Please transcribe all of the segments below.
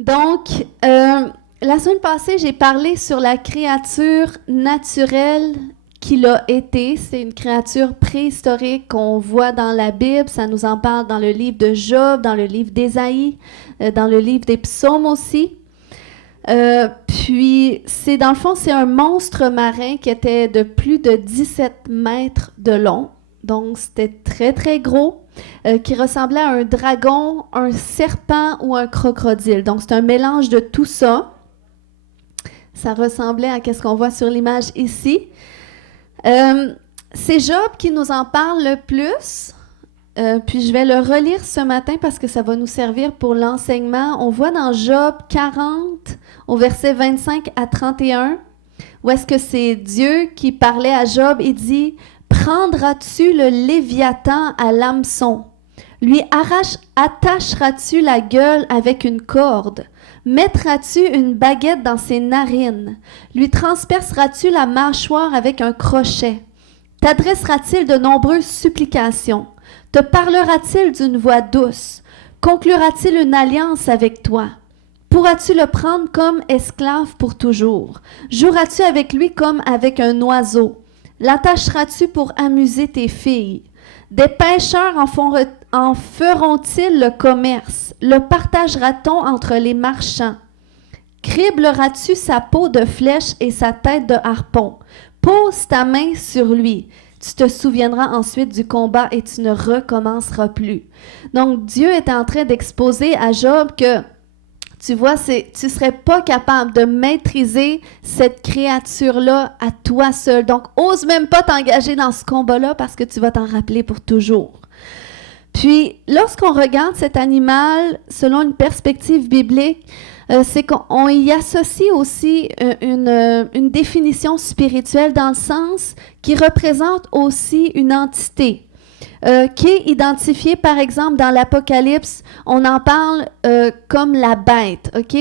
Donc, la semaine passée, j'ai parlé sur la créature naturelle qu'il a été. C'est une créature préhistorique qu'on voit dans la Bible. Ça nous en parle dans le livre de Job, dans le livre d'Ésaïe, dans le livre des Psaumes aussi. Puis, dans le fond, c'est un monstre marin qui était de plus de 17 mètres de long. Donc, c'était très, très gros, qui ressemblait à un dragon, un serpent ou un crocodile. Donc, c'est un mélange de tout ça. Ça ressemblait à ce qu'on voit sur l'image ici. C'est Job qui nous en parle le plus. Puis je vais le relire ce matin parce que ça va nous servir pour l'enseignement. On voit dans Job 40, au verset 25 à 31, où est-ce que c'est Dieu qui parlait à Job et dit « Prendras-tu le Léviathan à l'hameçon? Lui attacheras-tu la gueule avec une corde? Mettras-tu une baguette dans ses narines? Lui transperceras-tu la mâchoire avec un crochet? T'adressera-t-il de nombreuses supplications? Te parlera-t-il d'une voix douce? Conclura-t-il une alliance avec toi? Pourras-tu le prendre comme esclave pour toujours? Joueras-tu avec lui comme avec un oiseau? L'attacheras-tu pour amuser tes filles? Des pêcheurs en feront-ils le commerce? Le partagera-t-on entre les marchands? Cribleras-tu sa peau de flèche et sa tête de harpon? Pose ta main sur lui. Tu te souviendras ensuite du combat et tu ne recommenceras plus. Donc, Dieu est en train d'exposer à Job que, tu vois, tu ne serais pas capable de maîtriser cette créature-là à toi seul. Donc, ose même pas t'engager dans ce combat-là parce que tu vas t'en rappeler pour toujours. Puis, lorsqu'on regarde cet animal, selon une perspective biblique, c'est qu'on y associe aussi une définition spirituelle dans le sens qui représente aussi une entité qui est identifiée, par exemple, dans l'Apocalypse, on en parle comme la bête, ok?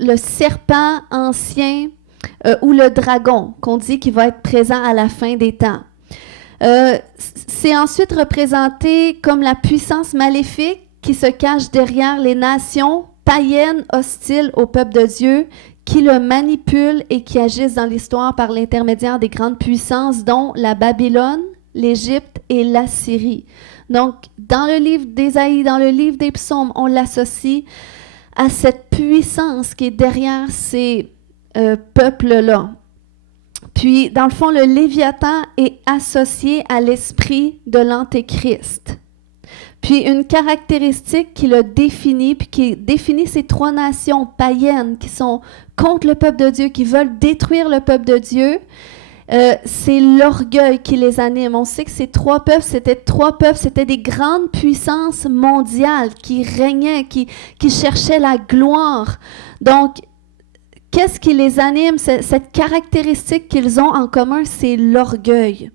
Le serpent ancien ou le dragon qu'on dit qui va être présent à la fin des temps. C'est ensuite représenté comme la puissance maléfique qui se cache derrière les nations païennes hostiles au peuple de Dieu, qui le manipulent et qui agissent dans l'histoire par l'intermédiaire des grandes puissances, dont la Babylone, l'Égypte et l'Assyrie. Donc, dans le livre d'Ésaïe, dans le livre des Psaumes, on l'associe à cette puissance qui est derrière ces peuples-là. Puis, dans le fond, le Léviathan est associé à l'esprit de l'Antéchrist. Puis, une caractéristique qui le définit, puis qui définit ces trois nations païennes qui sont contre le peuple de Dieu, qui veulent détruire le peuple de Dieu, c'est l'orgueil qui les anime. On sait que ces trois peuples, c'était des grandes puissances mondiales qui régnaient, qui cherchaient la gloire. Donc, qu'est-ce qui les anime? Cette caractéristique qu'ils ont en commun, c'est l'orgueil.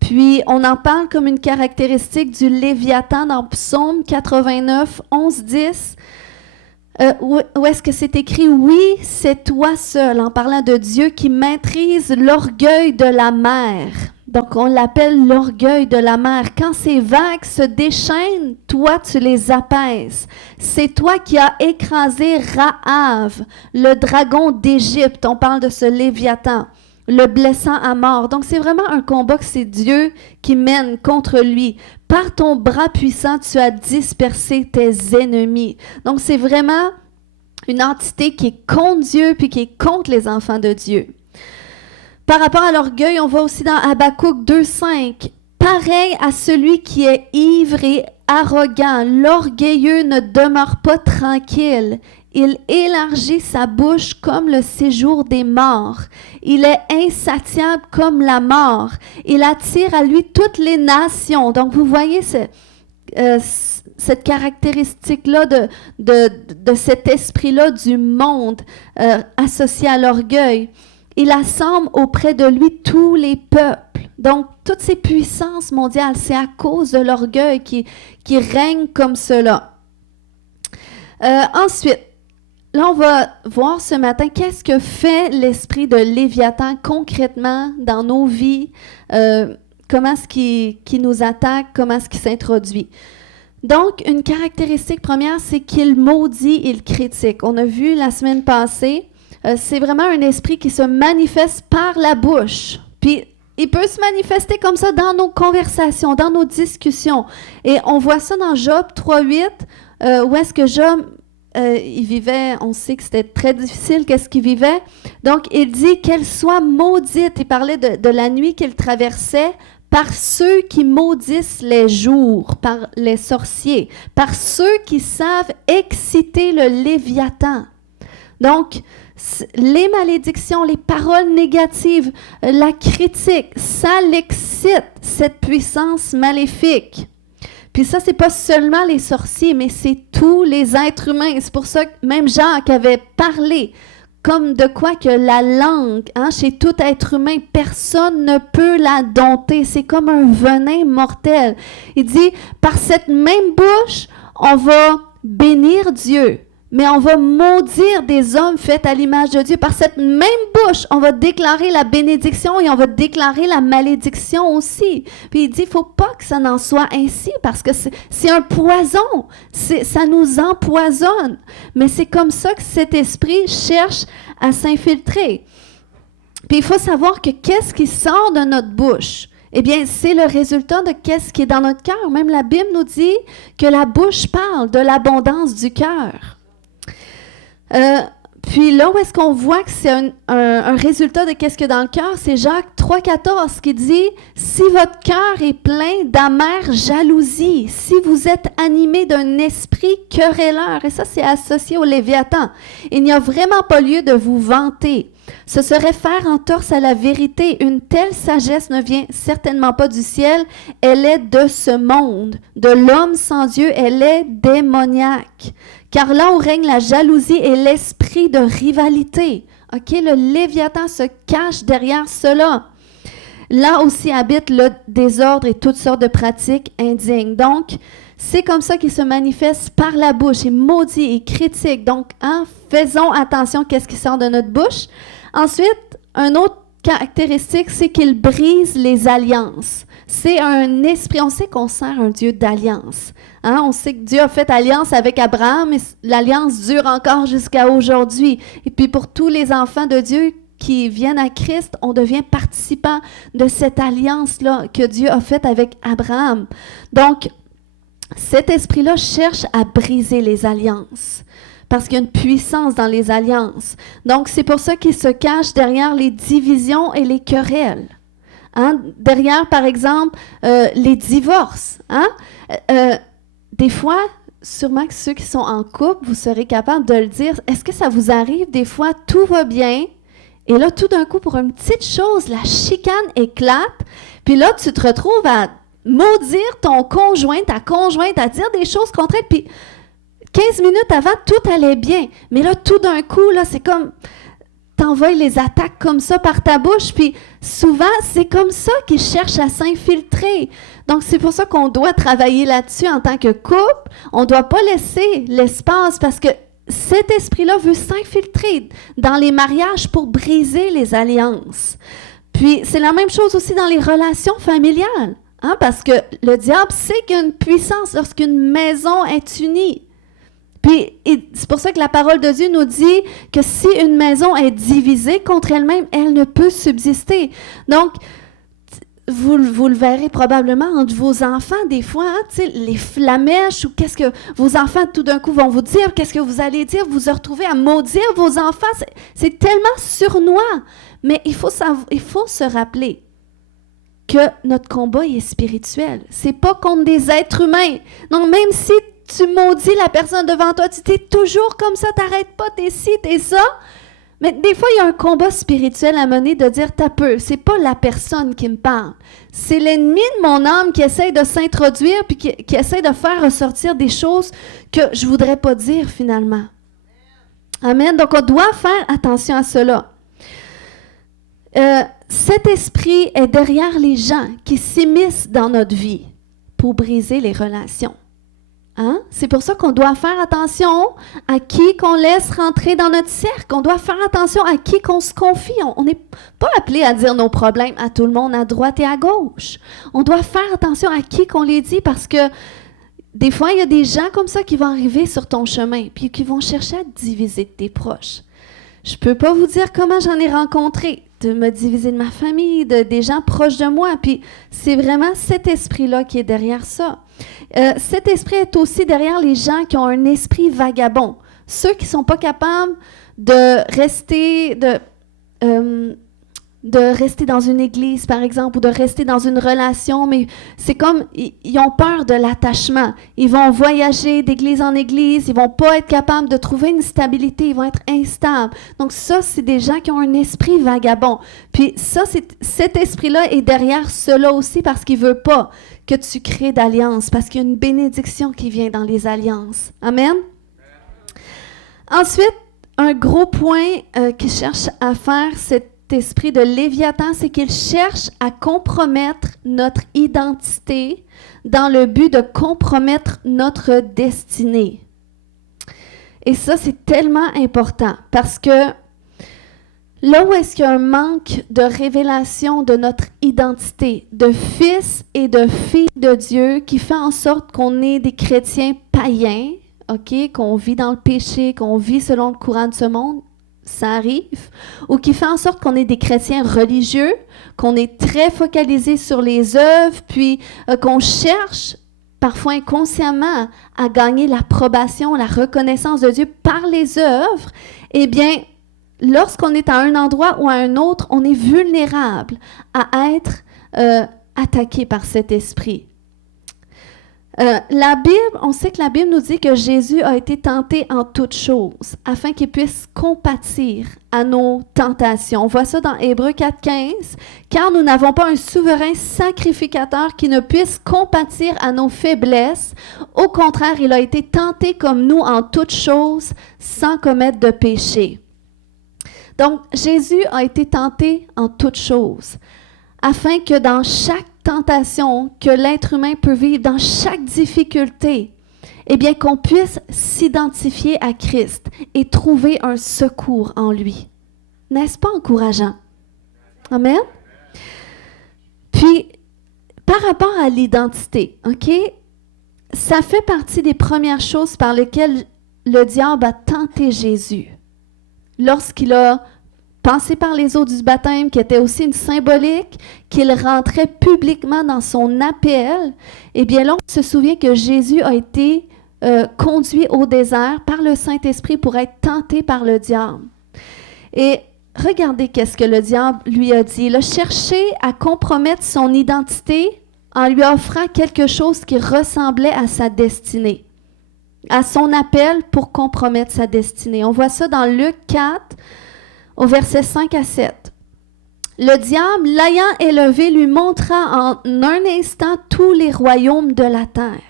Puis, on en parle comme une caractéristique du Léviathan dans Psaume 89, 11, 10, où est-ce que c'est écrit « Oui, c'est toi seul », en parlant de Dieu qui maîtrise l'orgueil de la mer. Donc, on l'appelle l'orgueil de la mer. Quand ces vagues se déchaînent, toi, tu les apaises. C'est toi qui as écrasé Rahab, le dragon d'Égypte. On parle de ce Léviathan, le blessant à mort. Donc, c'est vraiment un combat que c'est Dieu qui mène contre lui. Par ton bras puissant, tu as dispersé tes ennemis. Donc, c'est vraiment une entité qui est contre Dieu puis qui est contre les enfants de Dieu. Par rapport à l'orgueil, on voit aussi dans Habakkuk 2,5, « Pareil à celui qui est ivre et arrogant, l'orgueilleux ne demeure pas tranquille. Il élargit sa bouche comme le séjour des morts. Il est insatiable comme la mort. Il attire à lui toutes les nations. » Donc, vous voyez cette caractéristique-là de cet esprit-là du monde associé à l'orgueil. Il assemble auprès de lui tous les peuples. Donc, toutes ces puissances mondiales, c'est à cause de l'orgueil qui règne comme cela. Ensuite, là, on va voir ce matin qu'est-ce que fait l'esprit de Léviathan concrètement dans nos vies, comment est-ce qu'il nous attaque, comment est-ce qu'il s'introduit. Donc, une caractéristique première, c'est qu'il maudit, il critique. On a vu la semaine passée, c'est vraiment un esprit qui se manifeste par la bouche. Puis, il peut se manifester comme ça dans nos conversations, dans nos discussions. Et on voit ça dans Job 3.8, où est-ce que Job, il vivait, on sait que c'était très difficile, qu'est-ce qu'il vivait. Donc, il dit qu'elle soit maudite. Il parlait de la nuit qu'il traversait par ceux qui maudissent les jours, par les sorciers, par ceux qui savent exciter le Léviathan. Donc, les malédictions, les paroles négatives, la critique, ça l'excite, cette puissance maléfique. Puis ça, c'est pas seulement les sorciers, mais c'est tous les êtres humains. C'est pour ça que même Jacques avait parlé comme de quoi que la langue, chez tout être humain, personne ne peut la dompter. C'est comme un venin mortel. Il dit, par cette même bouche, on va bénir Dieu. Mais on va maudire des hommes faits à l'image de Dieu. Par cette même bouche, on va déclarer la bénédiction et on va déclarer la malédiction aussi. Puis il dit, il ne faut pas que ça n'en soit ainsi parce que c'est un poison. Ça nous empoisonne. Mais c'est comme ça que cet esprit cherche à s'infiltrer. Puis il faut savoir que qu'est-ce qui sort de notre bouche? Eh bien, c'est le résultat de qu'est-ce qui est dans notre cœur. Même la Bible nous dit que la bouche parle de l'abondance du cœur. Puis là où est-ce qu'on voit que c'est un résultat de qu'est-ce qu'il y a dans le cœur, c'est Jacques 3,14 qui dit « Si votre cœur est plein d'amère jalousie, si vous êtes animé d'un esprit querelleur, et ça c'est associé au Léviathan, il n'y a vraiment pas lieu de vous vanter. Ce serait faire entorse à la vérité. Une telle sagesse ne vient certainement pas du ciel, elle est de ce monde. De l'homme sans Dieu, elle est démoniaque. Car là où règne la jalousie et l'esprit de rivalité. OK, le Léviathan se cache derrière cela. Là aussi habite le désordre et toutes sortes de pratiques indignes. Donc, c'est comme ça qu'il se manifeste par la bouche. Il maudit, il critique. Donc, faisons attention à ce qui sort de notre bouche. Ensuite, une autre caractéristique, c'est qu'il brise les alliances. C'est un esprit, on sait qu'on sert un Dieu d'alliance. On sait que Dieu a fait alliance avec Abraham et l'alliance dure encore jusqu'à aujourd'hui. Et puis pour tous les enfants de Dieu qui viennent à Christ, on devient participant de cette alliance-là que Dieu a faite avec Abraham. Donc, cet esprit-là cherche à briser les alliances. Parce qu'il y a une puissance dans les alliances. Donc, c'est pour ça qu'il se cache derrière les divisions et les querelles. Derrière, par exemple, les divorces. Des fois, sûrement que ceux qui sont en couple, vous serez capables de le dire. Est-ce que ça vous arrive des fois, tout va bien, et là, tout d'un coup, pour une petite chose, la chicane éclate, puis là, tu te retrouves à maudire ton conjoint, ta conjointe, à dire des choses contre elle, puis 15 minutes avant, tout allait bien. Mais là, tout d'un coup, là, c'est comme, t'envoies les attaques comme ça par ta bouche, puis souvent, c'est comme ça qu'ils cherchent à s'infiltrer. Donc, c'est pour ça qu'on doit travailler là-dessus en tant que couple. On ne doit pas laisser l'espace parce que cet esprit-là veut s'infiltrer dans les mariages pour briser les alliances. Puis, c'est la même chose aussi dans les relations familiales, parce que le diable sait qu'il y a une puissance lorsqu'une maison est unie. Puis, c'est pour ça que la parole de Dieu nous dit que si une maison est divisée contre elle-même, elle ne peut subsister. Donc, vous le verrez probablement entre vos enfants, des fois, les flamèches ou qu'est-ce que vos enfants tout d'un coup vont vous dire, qu'est-ce que vous allez dire, vous vous retrouvez à maudire vos enfants. C'est tellement surnois. Mais il faut se rappeler que notre combat est spirituel. C'est pas contre des êtres humains. Donc, même si tu maudis la personne devant toi, tu t'es toujours comme ça, t'arrêtes pas, t'es ci, t'es ça. Mais des fois, il y a un combat spirituel à mener de dire, t'as peu, c'est pas la personne qui me parle. C'est l'ennemi de mon âme qui essaie de s'introduire puis qui essaie de faire ressortir des choses que je voudrais pas dire finalement. Amen. Donc, on doit faire attention à cela. Cet esprit est derrière les gens qui s'immiscent dans notre vie pour briser les relations. C'est pour ça qu'on doit faire attention à qui qu'on laisse rentrer dans notre cercle. On doit faire attention à qui qu'on se confie. On n'est pas appelé à dire nos problèmes à tout le monde à droite et à gauche. On doit faire attention à qui qu'on les dit parce que des fois, il y a des gens comme ça qui vont arriver sur ton chemin, puis qui vont chercher à te diviser de tes proches. Je peux pas vous dire comment j'en ai rencontré, de me diviser de ma famille, des gens proches de moi, puis c'est vraiment cet esprit-là qui est derrière ça. Cet esprit est aussi derrière les gens qui ont un esprit vagabond, ceux qui sont pas capables de rester dans une église, par exemple, ou de rester dans une relation, mais c'est comme, ils ont peur de l'attachement. Ils vont voyager d'église en église, ils vont pas être capables de trouver une stabilité, ils vont être instables. Donc ça, c'est des gens qui ont un esprit vagabond. Puis ça, cet esprit-là est derrière cela aussi parce qu'il veut pas que tu crées d'alliance, parce qu'il y a une bénédiction qui vient dans les alliances. Amen? Ensuite, un gros point qu'il cherche à faire, cet esprit de Léviathan, c'est qu'il cherche à compromettre notre identité dans le but de compromettre notre destinée. Et ça, c'est tellement important parce que là où est-ce qu'il y a un manque de révélation de notre identité, de fils et de filles de Dieu, qui fait en sorte qu'on est des chrétiens païens, OK, qu'on vit dans le péché, qu'on vit selon le courant de ce monde, ça arrive, ou qui fait en sorte qu'on est des chrétiens religieux, qu'on est très focalisé sur les œuvres, puis qu'on cherche parfois inconsciemment à gagner l'approbation, la reconnaissance de Dieu par les œuvres, eh bien, lorsqu'on est à un endroit ou à un autre, on est vulnérable à être attaqué par cet esprit. La Bible, on sait que la Bible nous dit que Jésus a été tenté en toutes choses afin qu'il puisse compatir à nos tentations. On voit ça dans Hébreux 4,15. « Car nous n'avons pas un souverain sacrificateur qui ne puisse compatir à nos faiblesses. Au contraire, il a été tenté comme nous en toutes choses sans commettre de péché. » Donc, Jésus a été tenté en toutes choses afin que dans chaque tentation que l'être humain peut vivre, dans chaque difficulté, eh bien qu'on puisse s'identifier à Christ et trouver un secours en lui. N'est-ce pas encourageant? Amen? Puis, par rapport à l'identité, OK? Ça fait partie des premières choses par lesquelles le diable a tenté Jésus. Lorsqu'il a passé par les eaux du baptême, qui était aussi une symbolique, qu'il rentrait publiquement dans son appel, eh bien là, on se souvient que Jésus a été conduit au désert par le Saint-Esprit pour être tenté par le diable. Et regardez qu'est-ce que le diable lui a dit. Il a cherché à compromettre son identité en lui offrant quelque chose qui ressemblait à sa destinée, à son appel pour compromettre sa destinée. On voit ça dans Luc 4, au verset 5 à 7. Le diable, l'ayant élevé, lui montra en un instant tous les royaumes de la terre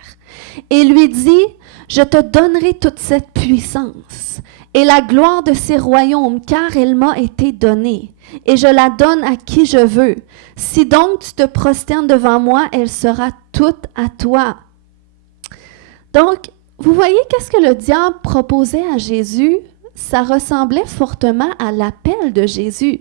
et lui dit, « Je te donnerai toute cette puissance et la gloire de ces royaumes, car elle m'a été donnée, et je la donne à qui je veux. Si donc tu te prosternes devant moi, elle sera toute à toi. » Donc, vous voyez qu'est-ce que le diable proposait à Jésus? Ça ressemblait fortement à l'appel de Jésus.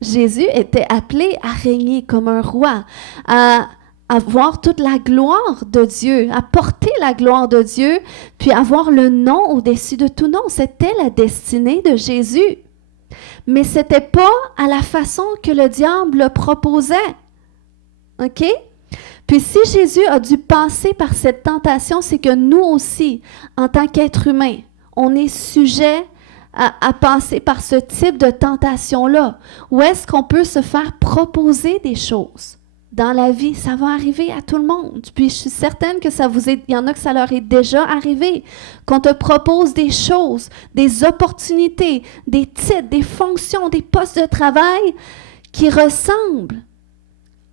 Jésus était appelé à régner comme un roi, à avoir toute la gloire de Dieu, à porter la gloire de Dieu, puis avoir le nom au-dessus de tout nom. C'était la destinée de Jésus. Mais ce n'était pas à la façon que le diable le proposait. OK? Puis si Jésus a dû passer par cette tentation, c'est que nous aussi, en tant qu'être humain, on est sujet à passer par ce type de tentation-là. Où est-ce qu'on peut se faire proposer des choses dans la vie? Ça va arriver à tout le monde. Puis je suis certaine que il y en a que ça leur est déjà arrivé, qu'on te propose des choses, des opportunités, des titres, des fonctions, des postes de travail qui ressemblent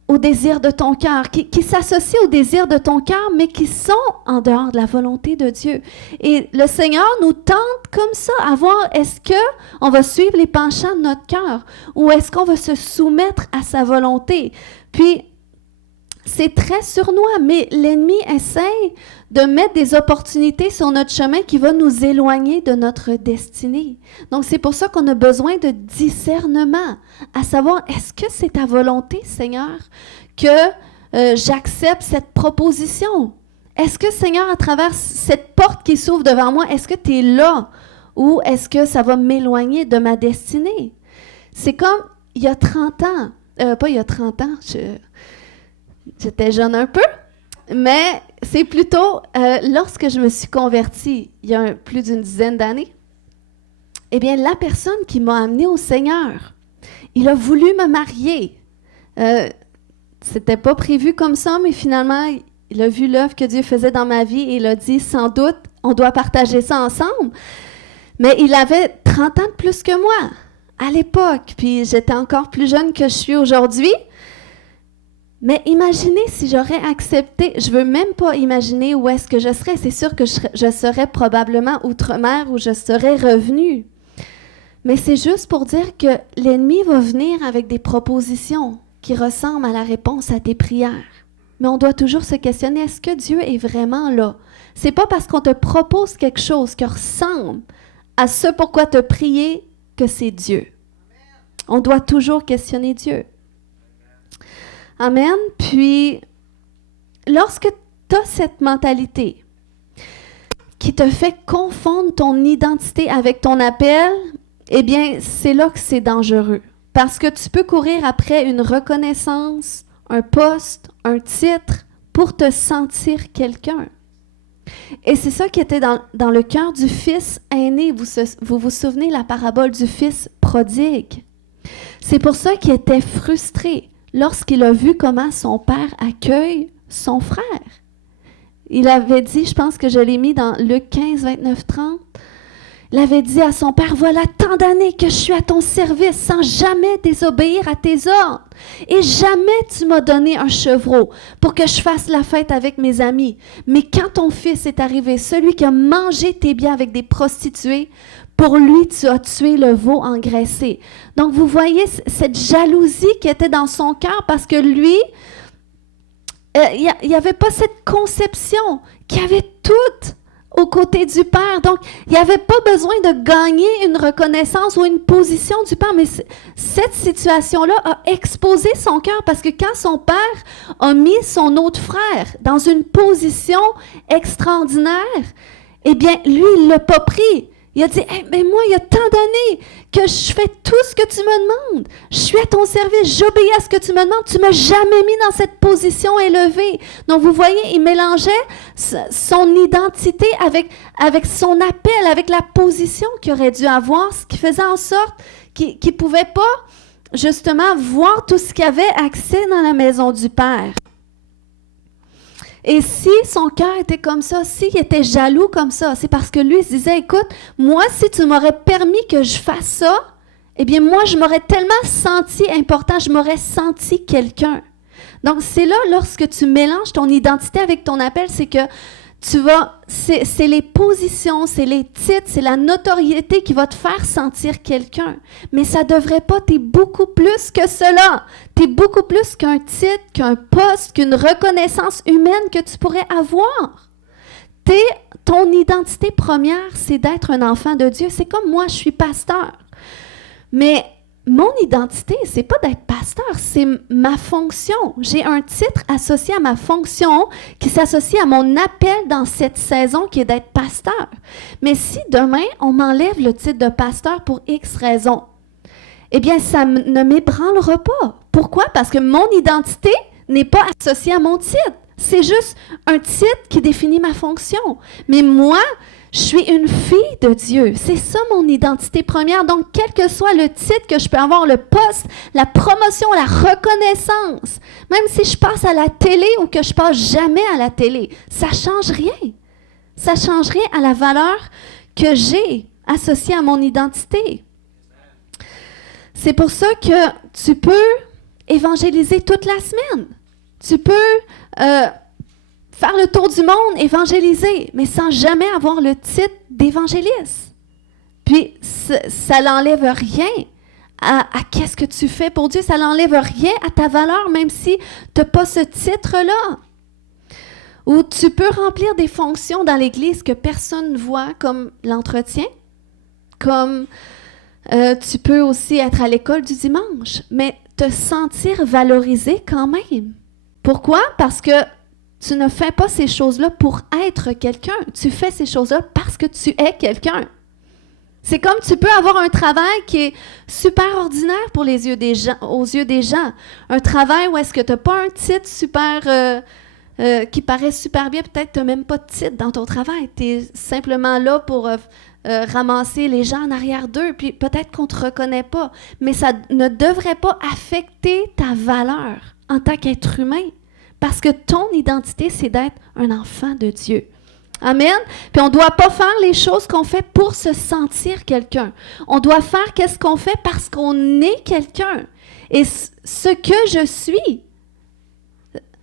au désir de ton cœur, qui s'associent au désir de ton cœur, mais qui sont en dehors de la volonté de Dieu. Et le Seigneur nous tente comme ça à voir, est-ce qu'on va suivre les penchants de notre cœur ou est-ce qu'on va se soumettre à sa volonté? Puis, c'est très sournois, mais l'ennemi essaie de mettre des opportunités sur notre chemin qui vont nous éloigner de notre destinée. Donc, c'est pour ça qu'on a besoin de discernement, à savoir, est-ce que c'est ta volonté, Seigneur, que j'accepte cette proposition? Est-ce que, Seigneur, à travers cette porte qui s'ouvre devant moi, est-ce que tu es là? Ou est-ce que ça va m'éloigner de ma destinée? C'est comme il y a 30 ans. Pas il y a 30 ans, j'étais jeune un peu, mais c'est plutôt lorsque je me suis convertie, il y a plus d'une dizaine d'années, eh bien, la personne qui m'a amenée au Seigneur, il a voulu me marier. C'était pas prévu comme ça, mais finalement, il a vu l'œuvre que Dieu faisait dans ma vie et il a dit, sans doute, on doit partager ça ensemble. Mais il avait 30 ans de plus que moi à l'époque, puis j'étais encore plus jeune que je suis aujourd'hui. Mais imaginez si j'aurais accepté, je veux même pas imaginer où est-ce que je serais. C'est sûr que je serais probablement outre-mer ou je serais revenue. Mais c'est juste pour dire que l'ennemi va venir avec des propositions qui ressemblent à la réponse à tes prières. Mais on doit toujours se questionner, est-ce que Dieu est vraiment là? C'est pas parce qu'on te propose quelque chose qui ressemble à ce pourquoi tu as prié que c'est Dieu. On doit toujours questionner Dieu. Amen. Puis, lorsque tu as cette mentalité qui te fait confondre ton identité avec ton appel, eh bien, c'est là que c'est dangereux. Parce que tu peux courir après une reconnaissance, un poste, un titre pour te sentir quelqu'un. Et c'est ça qui était dans le cœur du fils aîné. Vous vous souvenez la parabole du fils prodigue. C'est pour ça qu'il était frustré lorsqu'il a vu comment son père accueille son frère. Il avait dit, je pense que je l'ai mis dans Luc 15, 29, 30, il avait dit à son père, « Voilà tant d'années que je suis à ton service sans jamais désobéir à tes ordres. Et jamais tu m'as donné un chevreau pour que je fasse la fête avec mes amis. Mais quand ton fils est arrivé, celui qui a mangé tes biens avec des prostituées, pour lui, tu as tué le veau engraissé. » Donc, vous voyez cette jalousie qui était dans son cœur parce que lui, il n'y avait pas cette conception qu'il avait toute aux côtés du Père. Donc, il n'y avait pas besoin de gagner une reconnaissance ou une position du Père. Mais cette situation-là a exposé son cœur parce que quand son Père a mis son autre frère dans une position extraordinaire, eh bien, lui, il ne l'a pas pris. Il a dit, hey, mais moi, il y a tant d'années que je fais tout ce que tu me demandes. Je suis à ton service, j'obéis à ce que tu me demandes. Tu ne m'as jamais mis dans cette position élevée. Donc, vous voyez, il mélangeait son identité avec son appel, avec la position qu'il aurait dû avoir, ce qui faisait en sorte qu'il ne pouvait pas, justement, voir tout ce qu'il avait accès dans la maison du Père. Et si son cœur était comme ça, s'il était jaloux comme ça, c'est parce que lui il se disait, écoute, moi, si tu m'aurais permis que je fasse ça, eh bien, moi, je m'aurais tellement senti important, je m'aurais senti quelqu'un. Donc, c'est là, lorsque tu mélanges ton identité avec ton appel, c'est que c'est les positions, c'est les titres, c'est la notoriété qui va te faire sentir quelqu'un. Mais ça ne devrait pas, tu es beaucoup plus que cela. Tu es beaucoup plus qu'un titre, qu'un poste, qu'une reconnaissance humaine que tu pourrais avoir. Ton identité première, c'est d'être un enfant de Dieu. C'est comme moi, je suis pasteur. Mais mon identité, c'est pas d'être pasteur, c'est ma fonction. J'ai un titre associé à ma fonction qui s'associe à mon appel dans cette saison qui est d'être pasteur. Mais si demain, on m'enlève le titre de pasteur pour X raison, eh bien, ça ne m'ébranlera pas. Pourquoi? Parce que mon identité n'est pas associée à mon titre. C'est juste un titre qui définit ma fonction. Mais moi, je suis une fille de Dieu. C'est ça mon identité première. Donc, quel que soit le titre que je peux avoir, le poste, la promotion, la reconnaissance, même si je passe à la télé ou que je passe jamais à la télé, ça ne change rien. Ça ne change rien à la valeur que j'ai associée à mon identité. C'est pour ça que tu peux évangéliser toute la semaine. Tu peux faire le tour du monde, évangéliser, mais sans jamais avoir le titre d'évangéliste. Puis, ça n'enlève rien à qu'est-ce que tu fais pour Dieu. Ça n'enlève rien à ta valeur, même si tu n'as pas ce titre-là. Ou tu peux remplir des fonctions dans l'Église que personne ne voit, comme l'entretien, comme tu peux aussi être à l'école du dimanche, mais te sentir valorisé quand même. Pourquoi? Parce que Tu ne fais pas ces choses-là pour être quelqu'un. Tu fais ces choses-là parce que tu es quelqu'un. C'est comme tu peux avoir un travail qui est super ordinaire pour les yeux des gens, aux yeux des gens. Un travail où est-ce que tu n'as pas un titre super qui paraît super bien. Peut-être que tu n'as même pas de titre dans ton travail. Tu es simplement là pour ramasser les gens en arrière d'eux. Puis peut-être qu'on ne te reconnaît pas. Mais ça ne devrait pas affecter ta valeur en tant qu'être humain. Parce que ton identité, c'est d'être un enfant de Dieu. Amen. Puis on ne doit pas faire les choses qu'on fait pour se sentir quelqu'un. On doit faire qu'est-ce qu'on fait parce qu'on est quelqu'un. Et ce que je suis,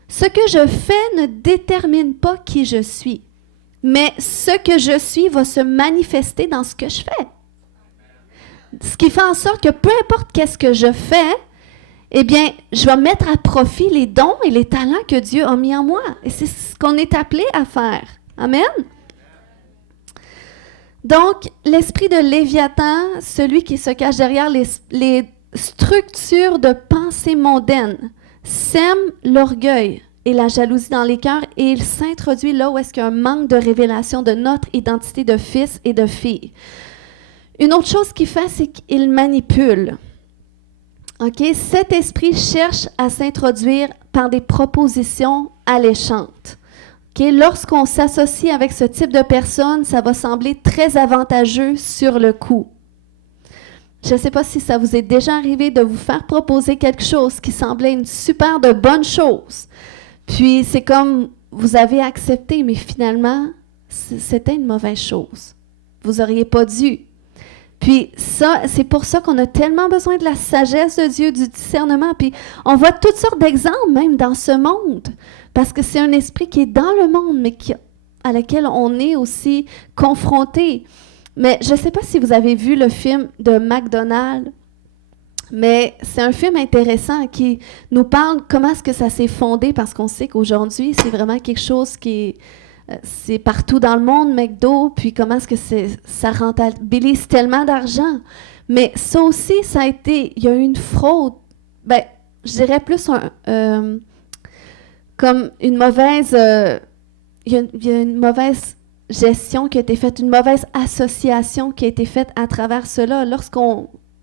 ce que je fais ne détermine pas qui je suis. Mais ce que je suis va se manifester dans ce que je fais. Ce qui fait en sorte que peu importe qu'est-ce que je fais, eh bien, je vais mettre à profit les dons et les talents que Dieu a mis en moi. Et c'est ce qu'on est appelé à faire. Amen? Donc, l'esprit de Léviathan, celui qui se cache derrière les structures de pensée mondaine, sème l'orgueil et la jalousie dans les cœurs et il s'introduit là où est-ce qu'il y a un manque de révélation de notre identité de fils et de fille. Une autre chose qu'il fait, c'est qu'il manipule. Okay? Cet esprit cherche à s'introduire par des propositions alléchantes. Okay? Lorsqu'on s'associe avec ce type de personne, ça va sembler très avantageux sur le coup. Je ne sais pas si ça vous est déjà arrivé de vous faire proposer quelque chose qui semblait une super de bonne chose. Puis c'est comme vous avez accepté, mais finalement, c'était une mauvaise chose. Vous n'auriez pas dû. Puis ça, c'est pour ça qu'on a tellement besoin de la sagesse de Dieu, du discernement. Puis on voit toutes sortes d'exemples même dans ce monde, parce que c'est un esprit qui est dans le monde, mais à laquelle on est aussi confronté. Mais je ne sais pas si vous avez vu le film de McDonald's, mais c'est un film intéressant qui nous parle comment est-ce que ça s'est fondé, parce qu'on sait qu'aujourd'hui, c'est vraiment quelque chose qui est... c'est partout dans le monde, McDo, puis comment est-ce que ça rentabilise tellement d'argent. Mais ça aussi, ça a été, il y a eu une fraude, ben, je dirais plus comme une mauvaise, il y a une mauvaise gestion qui a été faite, une mauvaise association qui a été faite à travers cela.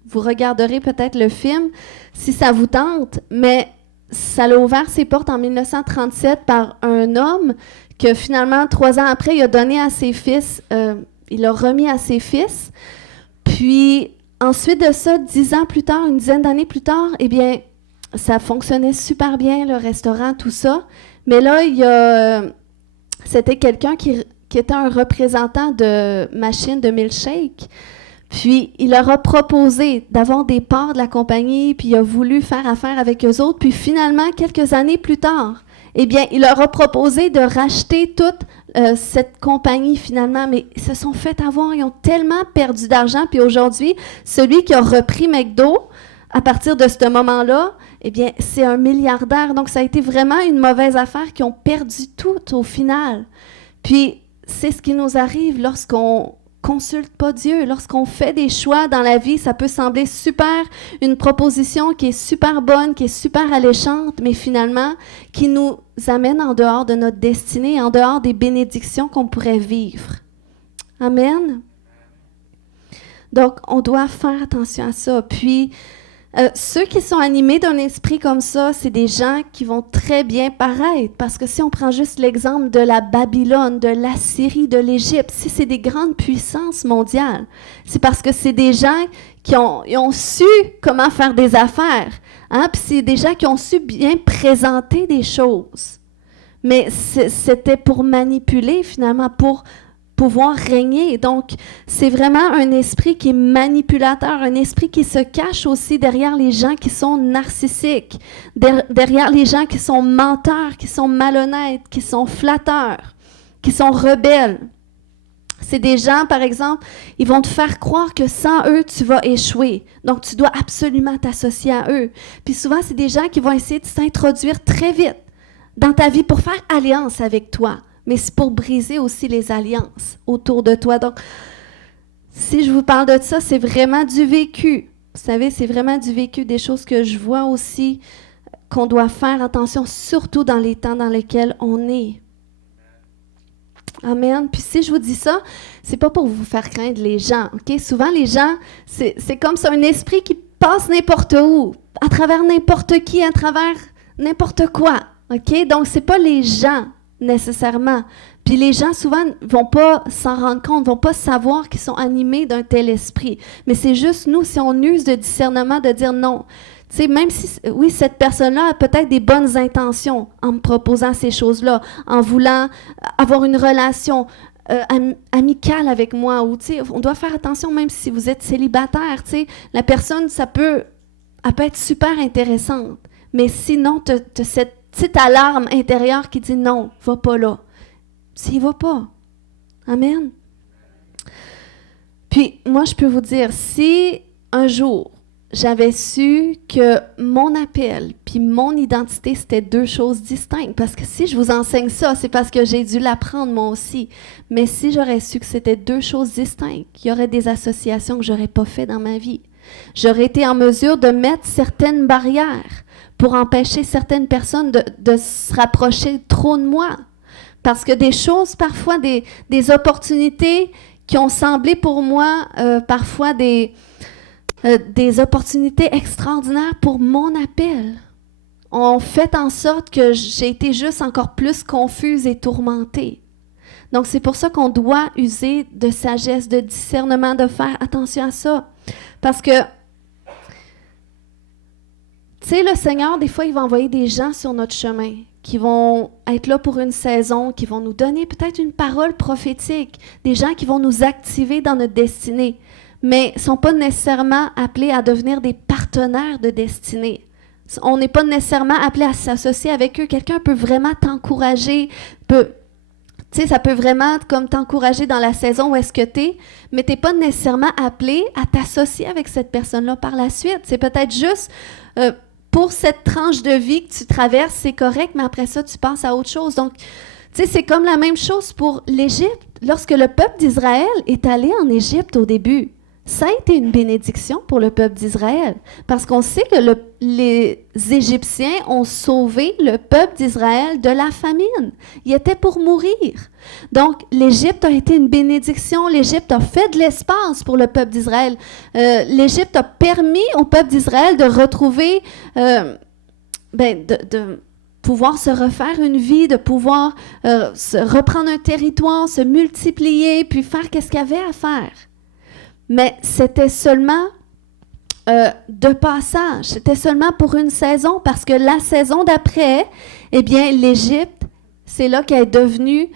Vous regarderez peut-être le film, si ça vous tente, mais ça a ouvert ses portes en 1937 par un homme que finalement, 3 ans après, il a donné à ses fils, il l'a remis à ses fils. Puis, ensuite de ça, 10 ans plus tard, une dizaine d'années plus tard, eh bien, ça fonctionnait super bien, le restaurant, tout ça. Mais là, c'était quelqu'un qui était un représentant de machine de milkshake. Puis, il leur a proposé d'avoir des parts de la compagnie, puis il a voulu faire affaire avec eux autres. Puis, finalement, quelques années plus tard, eh bien, il leur a proposé de racheter toute cette compagnie, finalement. Mais ils se sont fait avoir. Ils ont tellement perdu d'argent. Puis aujourd'hui, celui qui a repris McDo, à partir de ce moment-là, eh bien, c'est un milliardaire. Donc, ça a été vraiment une mauvaise affaire qui ont perdu tout au final. Puis, c'est ce qui nous arrive lorsqu'on consulte pas Dieu. Lorsqu'on fait des choix dans la vie, ça peut sembler super, une proposition qui est super bonne, qui est super alléchante, mais finalement, qui nous amène en dehors de notre destinée, en dehors des bénédictions qu'on pourrait vivre. Amen. Donc, on doit faire attention à ça. Puis, ceux qui sont animés d'un esprit comme ça, c'est des gens qui vont très bien paraître. Parce que si on prend juste l'exemple de la Babylone, de l'Assyrie, de l'Égypte, si c'est des grandes puissances mondiales, c'est parce que c'est des gens qui ont su comment faire des affaires. Hein? Puis c'est des gens qui ont su bien présenter des choses. Mais c'était pour manipuler, finalement, pour pouvoir régner. Donc, c'est vraiment un esprit qui est manipulateur, un esprit qui se cache aussi derrière les gens qui sont narcissiques, derrière les gens qui sont menteurs, qui sont malhonnêtes, qui sont flatteurs, qui sont rebelles. C'est des gens, par exemple, ils vont te faire croire que sans eux, tu vas échouer. Donc, tu dois absolument t'associer à eux. Puis souvent, c'est des gens qui vont essayer de s'introduire très vite dans ta vie pour faire alliance avec toi. Mais c'est pour briser aussi les alliances autour de toi. Donc, si je vous parle de ça, c'est vraiment du vécu. Vous savez, c'est vraiment du vécu, des choses que je vois aussi qu'on doit faire attention, surtout dans les temps dans lesquels on est. Amen. Puis si je vous dis ça, c'est pas pour vous faire craindre les gens, OK? Souvent, les gens, c'est comme ça, un esprit qui passe n'importe où, à travers n'importe qui, à travers n'importe quoi, OK? Donc, c'est pas les gens, nécessairement. Puis les gens, souvent, vont pas s'en rendre compte, vont pas savoir qu'ils sont animés d'un tel esprit. Mais c'est juste nous, si on use de discernement, de dire non. Tu sais, même si, oui, cette personne-là a peut-être des bonnes intentions en me proposant ces choses-là, en voulant avoir une relation amicale avec moi, ou, tu sais, on doit faire attention même si vous êtes célibataire, tu sais, la personne, elle peut être super intéressante, mais sinon, tu as cette petite alarme intérieure qui dit non, va pas là. S'il va pas. Amen. Puis, moi, je peux vous dire, si un jour, j'avais su que mon appel puis mon identité, c'était deux choses distinctes. Parce que si je vous enseigne ça, c'est parce que j'ai dû l'apprendre moi aussi. Mais si j'aurais su que c'était deux choses distinctes, il y aurait des associations que je n'aurais pas fait dans ma vie. J'aurais été en mesure de mettre certaines barrières pour empêcher certaines personnes de se rapprocher trop de moi. Parce que des choses, parfois, des opportunités qui ont semblé pour moi, parfois des opportunités extraordinaires pour mon appel, ont fait en sorte que j'ai été juste encore plus confuse et tourmentée. Donc, c'est pour ça qu'on doit user de sagesse, de discernement, de faire attention à ça. Parce que, tu sais, le Seigneur, des fois, il va envoyer des gens sur notre chemin qui vont être là pour une saison, qui vont nous donner peut-être une parole prophétique, des gens qui vont nous activer dans notre destinée, mais ne sont pas nécessairement appelés à devenir des partenaires de destinée. On n'est pas nécessairement appelé à s'associer avec eux. Quelqu'un peut vraiment t'encourager, ça peut vraiment comme t'encourager dans la saison où est-ce que tu es, mais tu n'es pas nécessairement appelé à t'associer avec cette personne-là par la suite. C'est peut-être juste pour cette tranche de vie que tu traverses, c'est correct, mais après ça, tu passes à autre chose. Donc, tu sais, c'est comme la même chose pour l'Égypte. Lorsque le peuple d'Israël est allé en Égypte au début, ça a été une bénédiction pour le peuple d'Israël, parce qu'on sait que les Égyptiens ont sauvé le peuple d'Israël de la famine. Ils étaient pour mourir. Donc, l'Égypte a été une bénédiction. L'Égypte a fait de l'espace pour le peuple d'Israël. L'Égypte a permis au peuple d'Israël de retrouver, de pouvoir se refaire une vie, de pouvoir se reprendre un territoire, se multiplier, puis faire qu'est-ce qu'il y avait à faire. Mais c'était seulement de passage. C'était seulement pour une saison, parce que la saison d'après, eh bien, l'Égypte, c'est là qu'elle est devenue...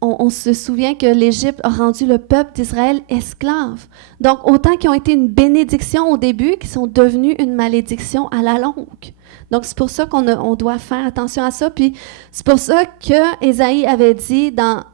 on se souvient que l'Égypte a rendu le peuple d'Israël esclave. Donc, autant qu'ils ont été une bénédiction au début, qu'ils sont devenus une malédiction à la longue. Donc, c'est pour ça qu'on doit faire attention à ça. Puis, c'est pour ça que Ésaïe avait dit dans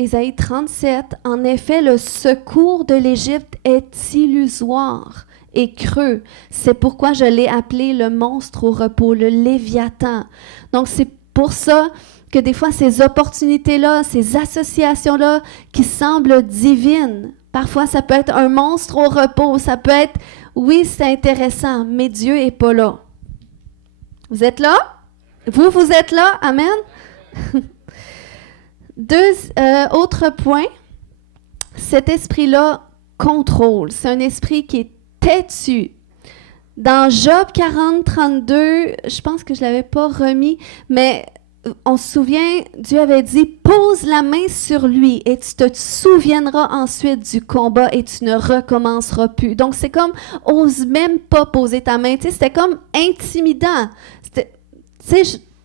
Ésaïe 37, « En effet, le secours de l'Égypte est illusoire et creux. C'est pourquoi je l'ai appelé le monstre au repos, le Léviathan. » Donc, c'est pour ça que des fois, ces opportunités-là, ces associations-là qui semblent divines, parfois, ça peut être un monstre au repos. Ça peut être, oui, c'est intéressant, mais Dieu n'est pas là. Vous êtes là? Vous êtes là? Amen? Autre point, cet esprit-là contrôle. C'est un esprit qui est têtu. Dans Job 40, 32, je pense que je ne l'avais pas remis, mais on se souvient, Dieu avait dit, pose la main sur lui et tu te souviendras ensuite du combat et tu ne recommenceras plus. Donc, c'est comme, ose même pas poser ta main. Tu sais, c'était comme intimidant.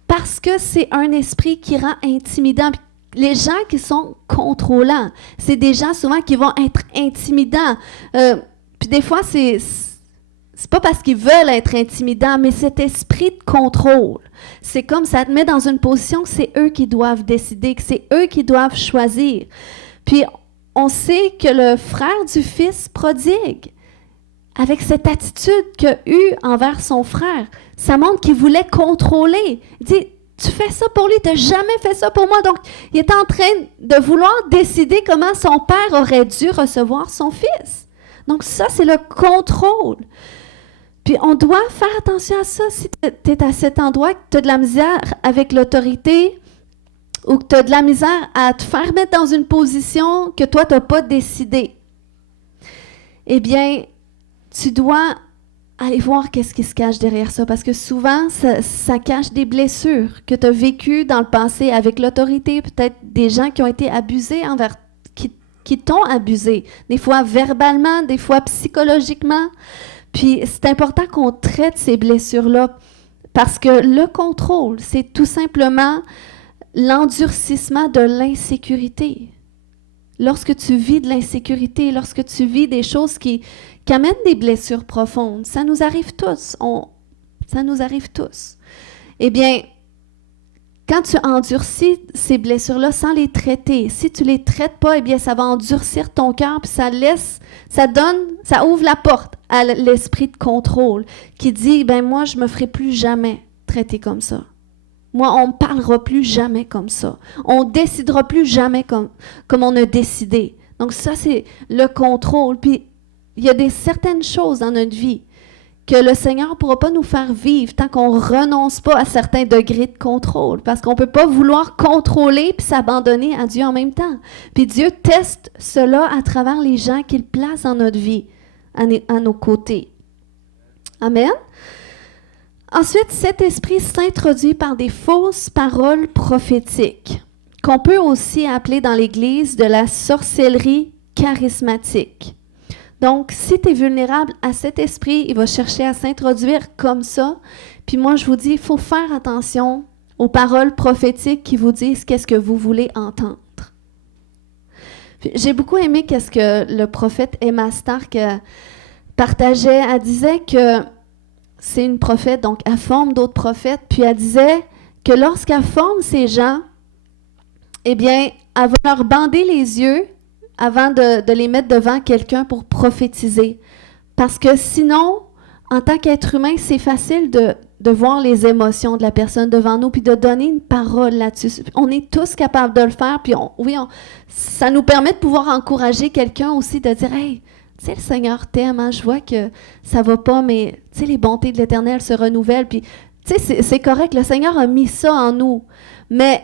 Parce que c'est un esprit qui rend intimidant. Les gens qui sont contrôlants, c'est des gens souvent qui vont être intimidants. Puis des fois, c'est pas parce qu'ils veulent être intimidants, mais cet esprit de contrôle, c'est comme ça te met dans une position que c'est eux qui doivent décider, que c'est eux qui doivent choisir. Puis on sait que le frère du fils prodigue, avec cette attitude qu'il a eue envers son frère, ça montre qu'il voulait contrôler. Il dit, tu fais ça pour lui, tu n'as jamais fait ça pour moi. Donc, il est en train de vouloir décider comment son père aurait dû recevoir son fils. Donc, ça, c'est le contrôle. Puis on doit faire attention à ça. Si tu es à cet endroit, que tu as de la misère avec l'autorité ou que tu as de la misère à te faire mettre dans une position que toi, tu n'as pas décidé, eh bien, tu dois aller voir qu'est-ce qui se cache derrière ça. Parce que souvent, ça cache des blessures que tu as vécues dans le passé avec l'autorité. Peut-être des gens qui ont été abusés envers qui t'ont abusé. Des fois verbalement, des fois psychologiquement. Puis c'est important qu'on traite ces blessures-là parce que le contrôle, c'est tout simplement l'endurcissement de l'insécurité. Lorsque tu vis de l'insécurité, lorsque tu vis des choses qui amènent des blessures profondes, ça nous arrive tous. Ça nous arrive tous. Eh bien, quand tu endurcis ces blessures-là sans les traiter, si tu ne les traites pas, eh bien, ça va endurcir ton cœur, puis ça ouvre la porte à l'esprit de contrôle qui dit, ben moi, je ne me ferai plus jamais traiter comme ça. Moi, on ne me parlera plus jamais comme ça. On ne décidera plus jamais comme on a décidé. Donc ça, c'est le contrôle. Puis, il y a certaines choses dans notre vie que le Seigneur ne pourra pas nous faire vivre tant qu'on ne renonce pas à certains degrés de contrôle. Parce qu'on ne peut pas vouloir contrôler puis s'abandonner à Dieu en même temps. Puis Dieu teste cela à travers les gens qu'il place dans notre vie, à nos côtés. Amen. Ensuite, cet esprit s'introduit par des fausses paroles prophétiques, qu'on peut aussi appeler dans l'Église de la sorcellerie charismatique. Donc, si tu es vulnérable à cet esprit, il va chercher à s'introduire comme ça. Puis moi, je vous dis, il faut faire attention aux paroles prophétiques qui vous disent qu'est-ce que vous voulez entendre. Puis, j'ai beaucoup aimé qu'est-ce que le prophète Emma Stark partageait. Elle disait que c'est une prophète, donc elle forme d'autres prophètes. Puis elle disait que lorsqu'elle forme ces gens, eh bien, elle va leur bander les yeux avant de les mettre devant quelqu'un pour prophétiser. Parce que sinon, en tant qu'être humain, c'est facile de voir les émotions de la personne devant nous puis de donner une parole là-dessus. On est tous capables de le faire, puis ça nous permet de pouvoir encourager quelqu'un aussi, de dire « Hey, tu sais, le Seigneur t'aime, hein, je vois que ça va pas, mais tu sais, les bontés de l'Éternel se renouvellent. » Puis, tu sais, c'est correct, le Seigneur a mis ça en nous. Mais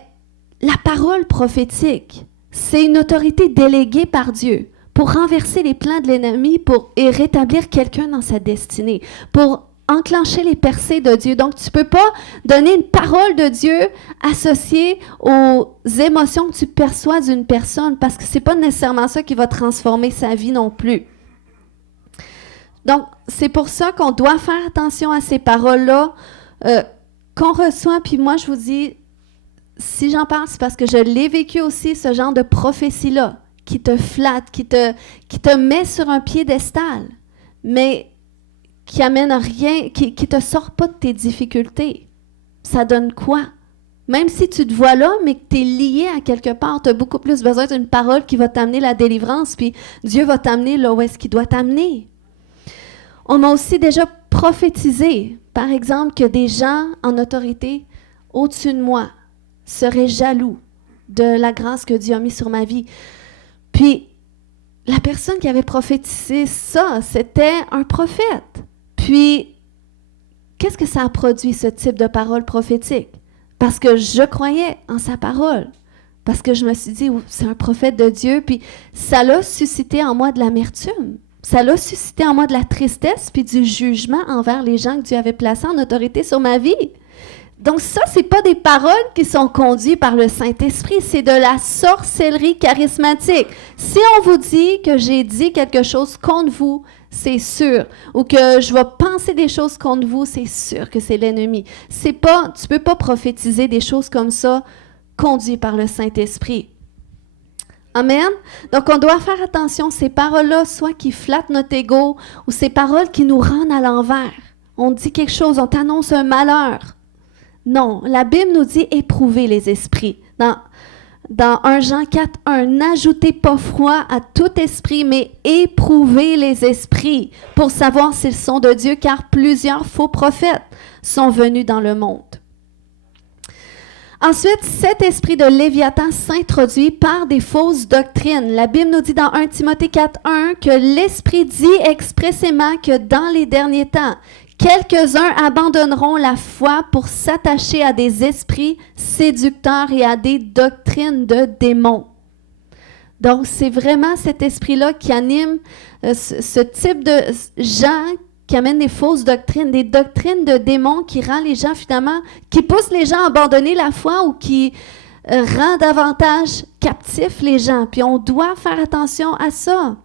la parole prophétique, c'est une autorité déléguée par Dieu pour renverser les plans de l'ennemi et rétablir quelqu'un dans sa destinée, pour enclencher les percées de Dieu. Donc, tu ne peux pas donner une parole de Dieu associée aux émotions que tu perçois d'une personne parce que ce n'est pas nécessairement ça qui va transformer sa vie non plus. Donc, c'est pour ça qu'on doit faire attention à ces paroles-là qu'on reçoit. Puis moi, je vous dis, si j'en parle, c'est parce que je l'ai vécu aussi, ce genre de prophétie-là, qui te flatte, qui te met sur un piédestal, mais qui amène à rien, qui te sort pas de tes difficultés. Ça donne quoi? Même si tu te vois là, mais que tu es lié à quelque part, tu as beaucoup plus besoin d'une parole qui va t'amener la délivrance, puis Dieu va t'amener là où est-ce qu'il doit t'amener. On m'a aussi déjà prophétisé, par exemple, que des gens en autorité au-dessus de moi seraient jaloux de la grâce que Dieu a mise sur ma vie. Puis, la personne qui avait prophétisé ça, c'était un prophète. Puis, qu'est-ce que ça a produit, ce type de parole prophétique? Parce que je croyais en sa parole. Parce que je me suis dit, c'est un prophète de Dieu. Puis, ça l'a suscité en moi de l'amertume. Ça l'a suscité en moi de la tristesse puis du jugement envers les gens que Dieu avait placés en autorité sur ma vie. Donc ça, ce n'est pas des paroles qui sont conduites par le Saint-Esprit, c'est de la sorcellerie charismatique. Si on vous dit que j'ai dit quelque chose contre vous, c'est sûr. Ou que je vais penser des choses contre vous, c'est sûr que c'est l'ennemi. Tu ne peux pas prophétiser des choses comme ça conduites par le Saint-Esprit. Amen. Donc, on doit faire attention, ces paroles-là, soit qui flattent notre ego, ou ces paroles qui nous rendent à l'envers. On dit quelque chose, on t'annonce un malheur. Non, la Bible nous dit éprouver les esprits. Dans 1 Jean 4:1, n'ajoutez pas foi à tout esprit, mais éprouvez les esprits pour savoir s'ils sont de Dieu, car plusieurs faux prophètes sont venus dans le monde. Ensuite, cet esprit de Léviathan s'introduit par des fausses doctrines. La Bible nous dit dans 1 Timothée 4:1 que l'Esprit dit expressément que dans les derniers temps, Quelques-uns abandonneront la foi pour s'attacher à des esprits séducteurs et à des doctrines de démons. Donc, c'est vraiment cet esprit-là qui anime ce type de gens qui amènent des fausses doctrines, des doctrines de démons qui rend les gens finalement, qui poussent les gens à abandonner la foi ou qui rend davantage captifs les gens. Puis on doit faire attention à ça.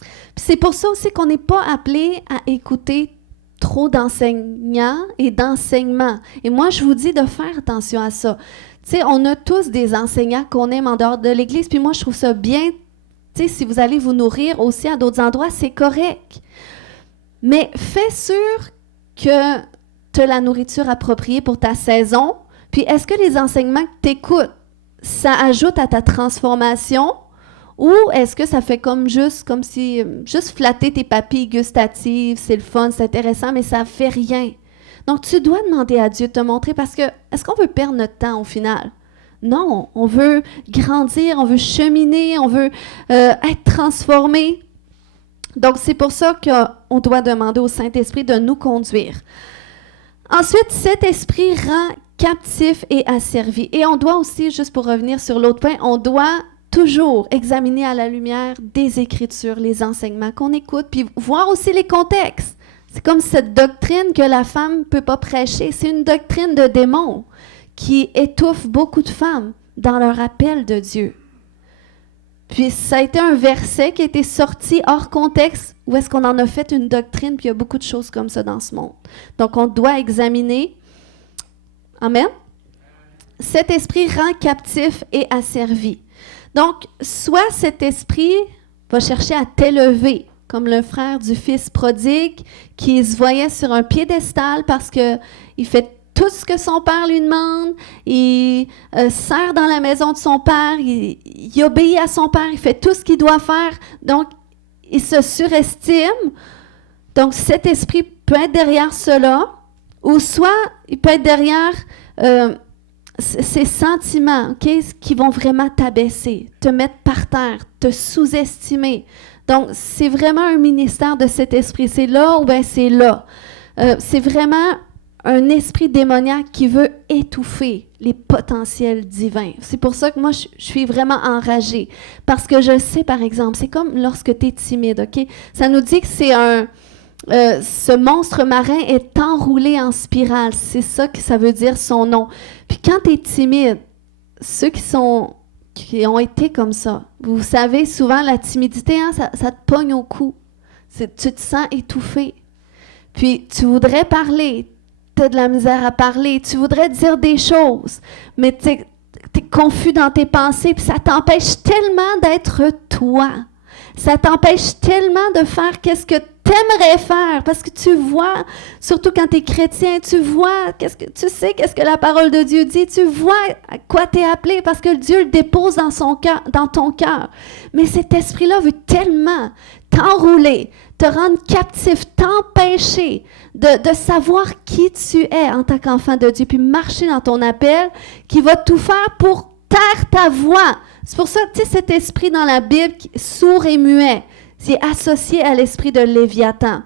Puis c'est pour ça aussi qu'on n'est pas appelé à écouter trop d'enseignants et d'enseignements. Et moi, je vous dis de faire attention à ça. Tu sais, on a tous des enseignants qu'on aime en dehors de l'Église, puis moi, je trouve ça bien. Tu sais, si vous allez vous nourrir aussi à d'autres endroits, c'est correct. Mais fais sûr que tu as la nourriture appropriée pour ta saison. Puis, est-ce que les enseignements que tu écoutes, ça ajoute à ta transformation? Ou est-ce que ça fait comme si juste flatter tes papilles gustatives, c'est le fun, c'est intéressant, mais ça ne fait rien. Donc, tu dois demander à Dieu de te montrer parce que est-ce qu'on veut perdre notre temps au final? Non, on veut grandir, on veut cheminer, on veut être transformé. Donc, c'est pour ça qu'on doit demander au Saint-Esprit de nous conduire. Ensuite, cet esprit rend captif et asservi. Et on doit aussi, juste pour revenir sur l'autre point, on doit toujours examiner à la lumière des Écritures les enseignements qu'on écoute, puis voir aussi les contextes. C'est comme cette doctrine que la femme ne peut pas prêcher. C'est une doctrine de démon qui étouffe beaucoup de femmes dans leur appel de Dieu. Puis ça a été un verset qui a été sorti hors contexte où est-ce qu'on en a fait une doctrine, puis il y a beaucoup de choses comme ça dans ce monde. Donc on doit examiner. Amen. Cet esprit rend captif et asservi. Donc, soit cet esprit va chercher à t'élever, comme le frère du fils prodigue qui se voyait sur un piédestal parce qu'il fait tout ce que son père lui demande, il sert dans la maison de son père, il obéit à son père, il fait tout ce qu'il doit faire, donc il se surestime. Donc, cet esprit peut être derrière cela, ou soit il peut être derrière ces sentiments, okay, qui vont vraiment t'abaisser, te mettre par terre, te sous-estimer. Donc, c'est vraiment un ministère de cet esprit. C'est là ou bien c'est là. C'est vraiment un esprit démoniaque qui veut étouffer les potentiels divins. C'est pour ça que moi, je suis vraiment enragée. Parce que je sais, par exemple, c'est comme lorsque tu es timide, OK? Ça nous dit que c'est ce monstre marin est enroulé en spirale. C'est ça que ça veut dire son nom. Puis quand tu es timide, ceux qui ont été comme ça, vous savez, souvent la timidité, hein, ça te pogne au cou. Tu te sens étouffé. Puis tu voudrais parler, tu as de la misère à parler, tu voudrais dire des choses, mais tu es confus dans tes pensées, puis ça t'empêche tellement d'être toi. Ça t'empêche tellement de faire qu'est-ce que tu aimerais faire, parce que tu vois, surtout quand tu es chrétien, tu vois, tu sais qu'est-ce que la parole de Dieu dit, tu vois à quoi tu es appelé, parce que Dieu le dépose dans ton cœur. Mais cet esprit-là veut tellement t'enrouler, te rendre captif, t'empêcher de savoir qui tu es en tant qu'enfant de Dieu, puis marcher dans ton appel, qui va tout faire pour taire ta voix. C'est pour ça, tu sais, cet esprit dans la Bible, sourd et muet, c'est associé à l'esprit de Léviathan.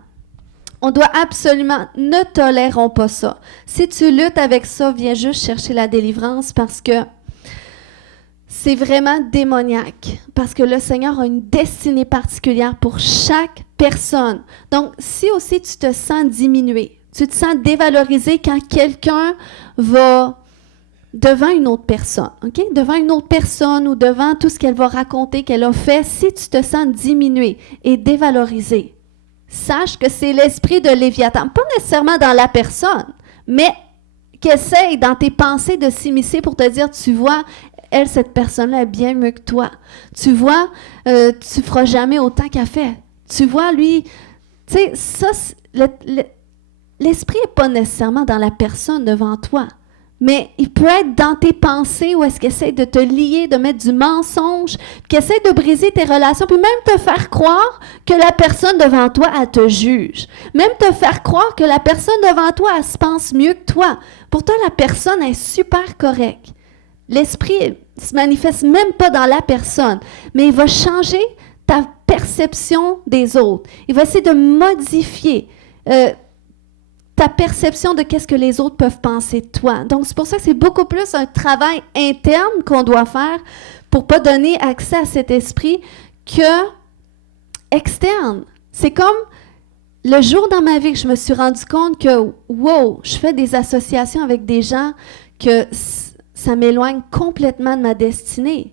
On doit absolument, ne tolérons pas ça. Si tu luttes avec ça, viens juste chercher la délivrance parce que c'est vraiment démoniaque. Parce que le Seigneur a une destinée particulière pour chaque personne. Donc, si aussi tu te sens diminué, tu te sens dévalorisé quand quelqu'un va devant une autre personne, OK? Devant une autre personne ou devant tout ce qu'elle va raconter, qu'elle a fait, si tu te sens diminué et dévalorisé, sache que c'est l'esprit de Léviathan. Pas nécessairement dans la personne, mais qu'essaye dans tes pensées de s'immiscer pour te dire, tu vois, elle, cette personne-là est bien mieux que toi. Tu vois, tu feras jamais autant qu'elle fait. Tu vois, lui, tu sais, ça, l'esprit n'est pas nécessairement dans la personne devant toi. Mais il peut être dans tes pensées où est-ce qu'il essaie de te lier, de mettre du mensonge, qu'il essaie de briser tes relations, puis même te faire croire que la personne devant toi, elle te juge. Même te faire croire que la personne devant toi, elle se pense mieux que toi. Pourtant, la personne est super correcte. L'esprit ne se manifeste même pas dans la personne, mais il va changer ta perception des autres. Il va essayer de modifier ta perception de qu'est-ce que les autres peuvent penser de toi. Donc, c'est pour ça que c'est beaucoup plus un travail interne qu'on doit faire pour pas donner accès à cet esprit que externe. C'est comme le jour dans ma vie que je me suis rendu compte que, wow, je fais des associations avec des gens que ça m'éloigne complètement de ma destinée.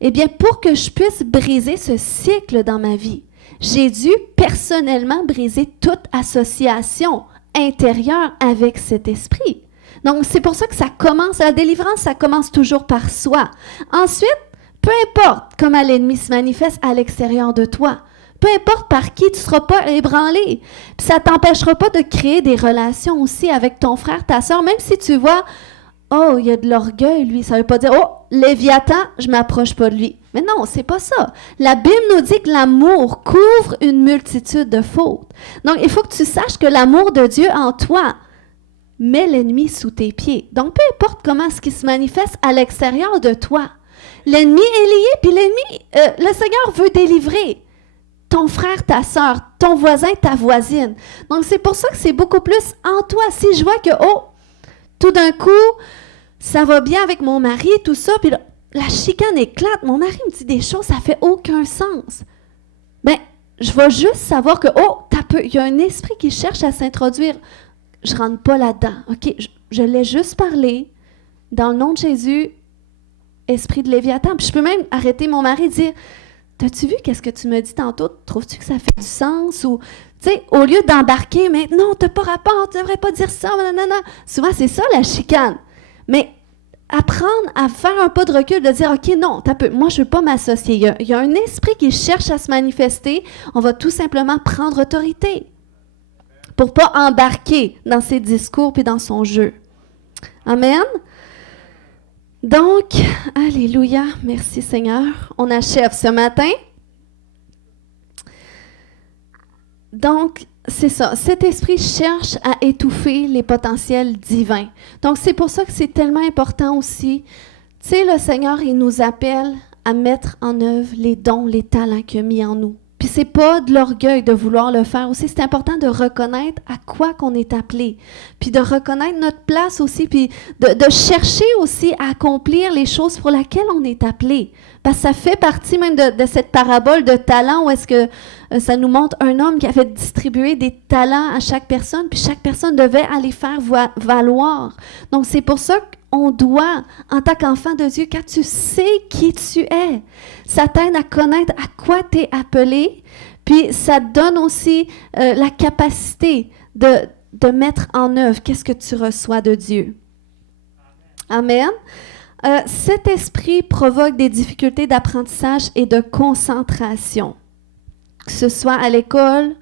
Eh bien, pour que je puisse briser ce cycle dans ma vie, j'ai dû personnellement briser toute association intérieure avec cet esprit. Donc, c'est pour ça que ça commence, la délivrance, ça commence toujours par soi. Ensuite, peu importe comment l'ennemi se manifeste à l'extérieur de toi, peu importe par qui, tu ne seras pas ébranlé. Puis ça ne t'empêchera pas de créer des relations aussi avec ton frère, ta soeur, même si tu vois, oh, il y a de l'orgueil, lui. Ça ne veut pas dire, oh, Léviathan, je ne m'approche pas de lui. Mais non, c'est pas ça. La Bible nous dit que l'amour couvre une multitude de fautes. Donc, il faut que tu saches que l'amour de Dieu en toi met l'ennemi sous tes pieds. Donc, peu importe comment ce qui se manifeste à l'extérieur de toi, l'ennemi est lié, puis l'ennemi, le Seigneur veut délivrer ton frère, ta soeur, ton voisin, ta voisine. Donc, c'est pour ça que c'est beaucoup plus en toi. Si je vois que, oh, tout d'un coup, ça va bien avec mon mari, tout ça, puis là, la chicane éclate, mon mari me dit des choses, ça fait aucun sens. Bien, je vais juste savoir que, oh, il y a un esprit qui cherche à s'introduire. Je ne rentre pas là-dedans. OK, je laisse juste parler. Dans le nom de Jésus, esprit de Léviathan. Puis je peux même arrêter mon mari et dire, t'as-tu vu qu'est-ce que tu me dis tantôt? Trouves-tu que ça fait du sens? Ou, tu sais, au lieu d'embarquer, mais non, t'as pas rapport, tu devrais pas dire ça, nanana. Souvent, c'est ça la chicane. Mais apprendre à faire un pas de recul, de dire, OK, non, moi, je ne veux pas m'associer. Il y a un esprit qui cherche à se manifester. On va tout simplement prendre autorité pour ne pas embarquer dans ses discours puis dans son jeu. Amen. Donc, alléluia, merci Seigneur. On achève ce matin. Donc, c'est ça. Cet esprit cherche à étouffer les potentiels divins. Donc, c'est pour ça que c'est tellement important aussi. Tu sais, le Seigneur, il nous appelle à mettre en œuvre les dons, les talents qu'il a mis en nous. Puis c'est pas de l'orgueil de vouloir le faire aussi. C'est important de reconnaître à quoi qu'on est appelé. Puis de reconnaître notre place aussi. Puis de chercher aussi à accomplir les choses pour lesquelles on est appelé. Parce que ça fait partie même de cette parabole de talents où est-ce que ça nous montre un homme qui avait distribué des talents à chaque personne. Puis chaque personne devait aller faire valoir. Donc c'est pour ça qu'on doit, en tant qu'enfant de Dieu, quand tu sais qui tu es, ça t'aide à connaître à quoi tu es appelé, puis ça te donne aussi la capacité de mettre en œuvre qu'est-ce que tu reçois de Dieu. Amen. Cet esprit provoque des difficultés d'apprentissage et de concentration, que ce soit à l'école,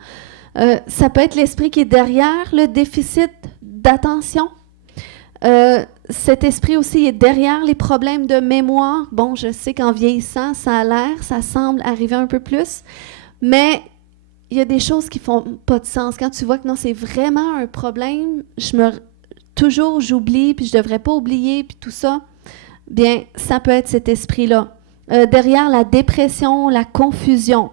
ça peut être l'esprit qui est derrière le déficit d'attention. Cet esprit aussi est derrière les problèmes de mémoire. Bon, je sais qu'en vieillissant, ça semble arriver un peu plus, mais il y a des choses qui font pas de sens. Quand tu vois que non, c'est vraiment un problème, toujours j'oublie, puis je devrais pas oublier, puis tout ça, bien, ça peut être cet esprit-là. Derrière la dépression, la confusion.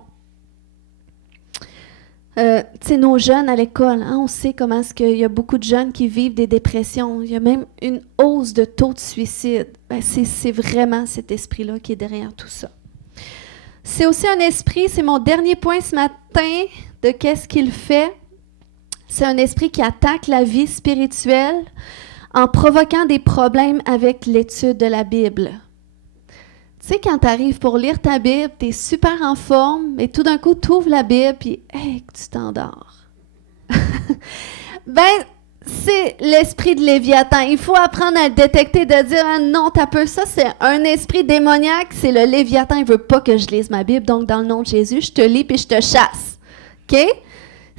Tu sais, nos jeunes à l'école, hein, on sait comment est-ce qu'il y a beaucoup de jeunes qui vivent des dépressions. Il y a même une hausse de taux de suicide. Ben, c'est vraiment cet esprit-là qui est derrière tout ça. C'est aussi un esprit, c'est mon dernier point ce matin, de qu'est-ce qu'il fait. C'est un esprit qui attaque la vie spirituelle en provoquant des problèmes avec l'étude de la Bible. Tu sais, quand tu arrives pour lire ta Bible, tu es super en forme, et tout d'un coup, tu ouvres la Bible, puis hey, tu t'endors. Ben, c'est l'esprit de Léviathan. Il faut apprendre à le détecter, de dire ah, non, t'as peur, ça, c'est un esprit démoniaque, c'est le Léviathan, il veut pas que je lise ma Bible, donc dans le nom de Jésus, je te lis puis je te chasse. OK?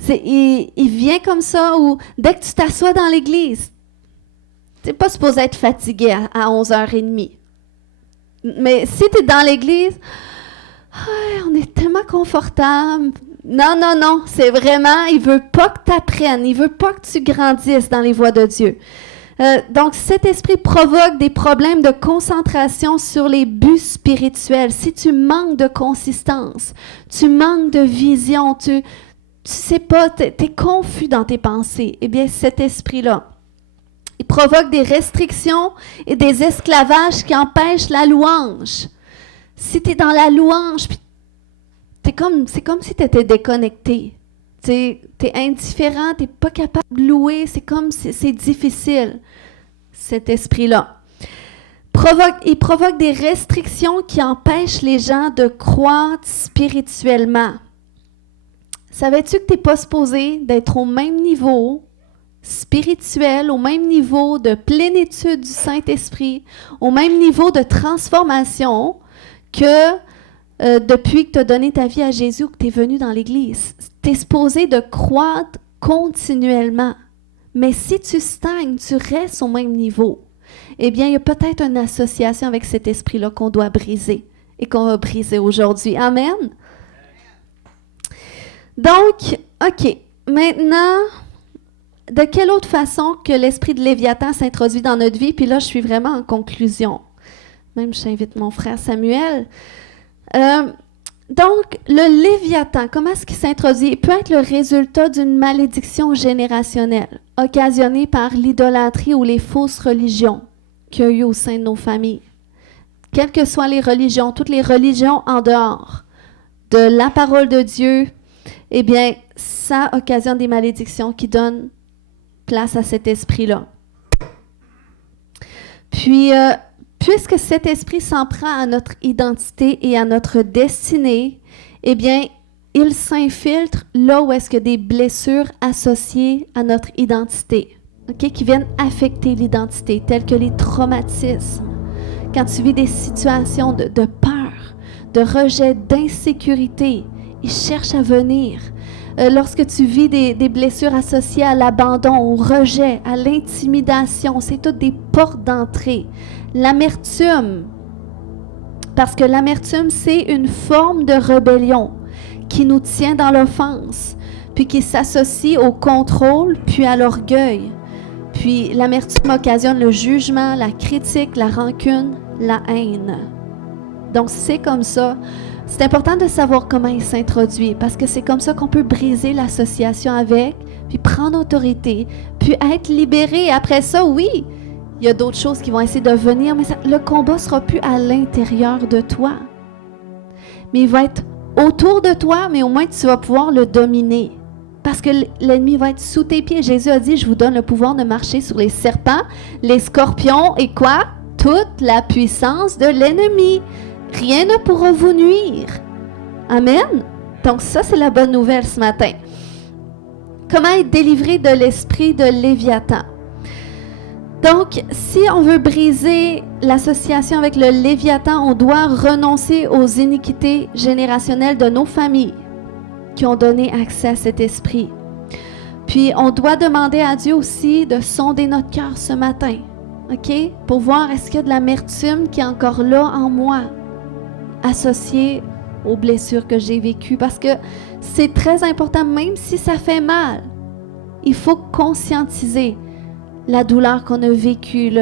Il vient comme ça, ou dès que tu t'assois dans l'église, tu n'es pas supposé être fatigué à 11h30. Mais si tu es dans l'église, on est tellement confortable. Non, c'est vraiment, il veut pas que tu apprennes, il veut pas que tu grandisses dans les voies de Dieu. Donc, cet esprit provoque des problèmes de concentration sur les buts spirituels. Si tu manques de consistance, tu manques de vision, tu sais pas, tu es confus dans tes pensées, eh bien, cet esprit-là, il provoque des restrictions et des esclavages qui empêchent la louange. Si tu es dans la louange, c'est comme si tu étais déconnecté. Tu es indifférent, tu n'es pas capable de louer, c'est difficile, cet esprit-là. Il provoque des restrictions qui empêchent les gens de croître spirituellement. Savais-tu que tu n'es pas supposé d'être au même niveau spirituel, au même niveau de plénitude du Saint-Esprit, au même niveau de transformation que depuis que tu as donné ta vie à Jésus, que tu es venu dans l'Église? Tu es supposé de croître continuellement. Mais si tu stagnes, tu restes au même niveau, eh bien, il y a peut-être une association avec cet esprit-là qu'on doit briser et qu'on va briser aujourd'hui. Amen? Donc, OK. Maintenant, de quelle autre façon que l'esprit de Léviathan s'introduit dans notre vie? Puis là, je suis vraiment en conclusion. Même, j'invite mon frère Samuel. Donc, le Léviathan, comment est-ce qu'il s'introduit? Il peut être le résultat d'une malédiction générationnelle occasionnée par l'idolâtrie ou les fausses religions qu'il y a eu au sein de nos familles. Quelles que soient les religions, toutes les religions en dehors de la parole de Dieu, eh bien, ça occasionne des malédictions qui donnent place à cet esprit-là. Puis, puisque cet esprit s'en prend à notre identité et à notre destinée, eh bien, il s'infiltre là où est-ce qu'il y a des blessures associées à notre identité, okay, qui viennent affecter l'identité, telles que les traumatismes. Quand tu vis des situations de peur, de rejet, d'insécurité, il cherche à venir. Lorsque tu vis des blessures associées à l'abandon, au rejet, à l'intimidation, c'est toutes des portes d'entrée. L'amertume, parce que l'amertume, c'est une forme de rébellion qui nous tient dans l'offense, puis qui s'associe au contrôle, puis à l'orgueil. Puis l'amertume occasionne le jugement, la critique, la rancune, la haine. Donc c'est comme ça. C'est important de savoir comment il s'introduit, parce que c'est comme ça qu'on peut briser l'association avec, puis prendre autorité, puis être libéré. Après ça, oui, il y a d'autres choses qui vont essayer de venir, mais le combat ne sera plus à l'intérieur de toi. Mais il va être autour de toi, mais au moins tu vas pouvoir le dominer. Parce que l'ennemi va être sous tes pieds. Jésus a dit, je vous donne le pouvoir de marcher sur les serpents, les scorpions et quoi? Toute la puissance de l'ennemi. Rien ne pourra vous nuire. Amen? Donc ça, c'est la bonne nouvelle ce matin. Comment être délivré de l'esprit de Léviathan? Donc, si on veut briser l'association avec le Léviathan, on doit renoncer aux iniquités générationnelles de nos familles qui ont donné accès à cet esprit. Puis, on doit demander à Dieu aussi de sonder notre cœur ce matin, OK? Pour voir est-ce qu'il y a de l'amertume qui est encore là en moi, associée aux blessures que j'ai vécues. Parce que c'est très important, même si ça fait mal, il faut conscientiser la douleur qu'on a vécue,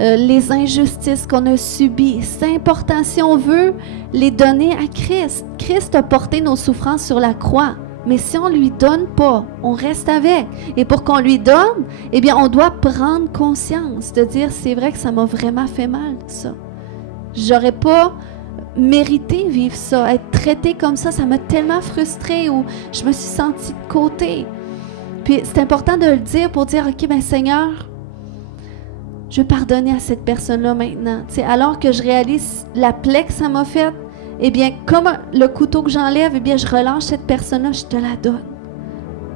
les injustices qu'on a subies. C'est important si on veut les donner à Christ. Christ a porté nos souffrances sur la croix. Mais si on ne lui donne pas, on reste avec. Et pour qu'on lui donne, eh bien, on doit prendre conscience de dire, c'est vrai que ça m'a vraiment fait mal, ça. J'aurais pas mérité vivre ça, être traitée comme ça m'a tellement frustrée ou je me suis sentie de côté. Puis c'est important de le dire pour dire, OK, ben Seigneur, je vais pardonner à cette personne-là maintenant. T'sais, alors que je réalise la plaie que ça m'a faite, eh bien, comme le couteau que j'enlève, eh bien, je relâche cette personne-là, je te la donne.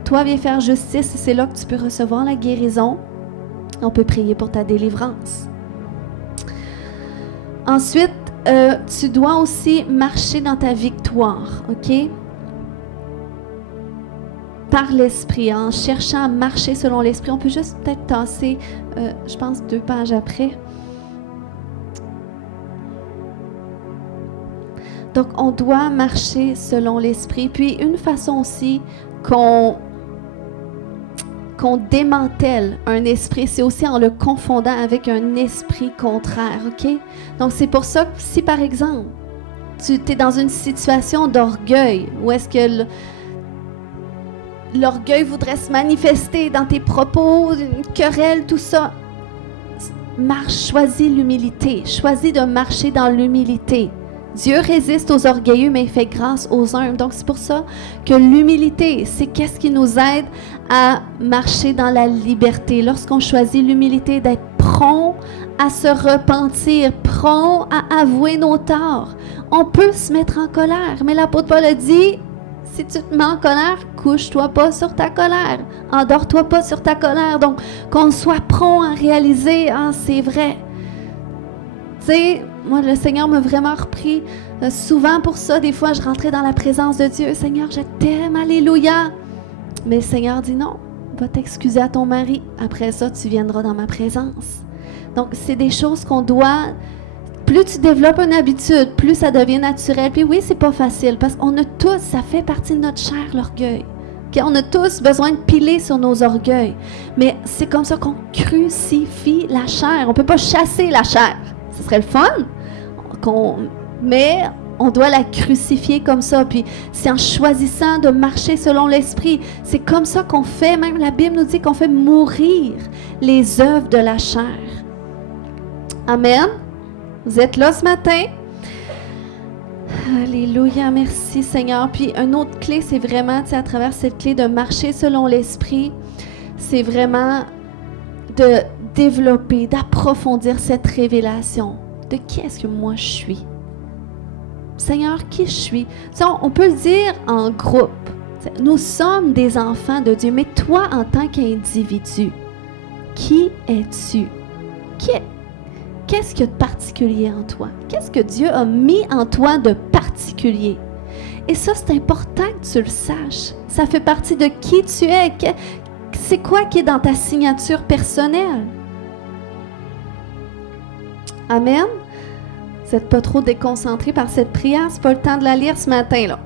Toi, viens faire justice et c'est là que tu peux recevoir la guérison. On peut prier pour ta délivrance. Ensuite, tu dois aussi marcher dans ta victoire, OK? Par l'esprit, en cherchant à marcher selon l'esprit. On peut juste peut-être tasser, je pense, 2 pages après. Donc, on doit marcher selon l'esprit. Puis, une façon aussi qu'on démantèle un esprit, c'est aussi en le confondant avec un esprit contraire, OK? Donc, c'est pour ça que si, par exemple, tu es dans une situation d'orgueil, où est-ce que l'orgueil voudrait se manifester dans tes propos, une querelle, tout ça. Marche, choisis l'humilité. Choisis de marcher dans l'humilité. Dieu résiste aux orgueilleux, mais il fait grâce aux humbles. Donc, c'est pour ça que l'humilité, c'est qu'est-ce qui nous aide à marcher dans la liberté. Lorsqu'on choisit l'humilité, d'être prompt à se repentir, prompt à avouer nos torts. On peut se mettre en colère, mais l'apôtre Paul a dit, si tu te mets en colère, couche-toi pas sur ta colère. Endors-toi pas sur ta colère. Donc, qu'on soit prompt à réaliser, c'est vrai. Tu sais, moi, le Seigneur m'a vraiment repris souvent pour ça. Des fois, je rentrais dans la présence de Dieu. Seigneur, je t'aime, alléluia. Mais le Seigneur dit non, va t'excuser à ton mari. Après ça, tu viendras dans ma présence. Donc, c'est des choses qu'on doit... Plus tu développes une habitude, plus ça devient naturel. Puis oui, c'est pas facile parce qu'on a tous, ça fait partie de notre chair, l'orgueil. Okay? On a tous besoin de piler sur nos orgueils. Mais c'est comme ça qu'on crucifie la chair. On ne peut pas chasser la chair. Ce serait le fun, mais on doit la crucifier comme ça. Puis c'est en choisissant de marcher selon l'Esprit. C'est comme ça qu'on fait, même la Bible nous dit qu'on fait mourir les œuvres de la chair. Amen. Vous êtes là ce matin? Alléluia, merci Seigneur. Puis une autre clé, c'est vraiment, tu sais, à travers cette clé de marcher selon l'Esprit, c'est vraiment de développer, d'approfondir cette révélation de qui est-ce que moi je suis. Seigneur, qui je suis? Tu sais, on peut le dire en groupe. Nous sommes des enfants de Dieu, mais toi, en tant qu'individu, qui es-tu? Qu'est-ce qu'il y a de particulier en toi? Qu'est-ce que Dieu a mis en toi de particulier? Et ça, c'est important que tu le saches. Ça fait partie de qui tu es. C'est quoi qui est dans ta signature personnelle? Amen. Vous n'êtes pas trop déconcentrés par cette prière. Ce n'est pas le temps de la lire ce matin, là.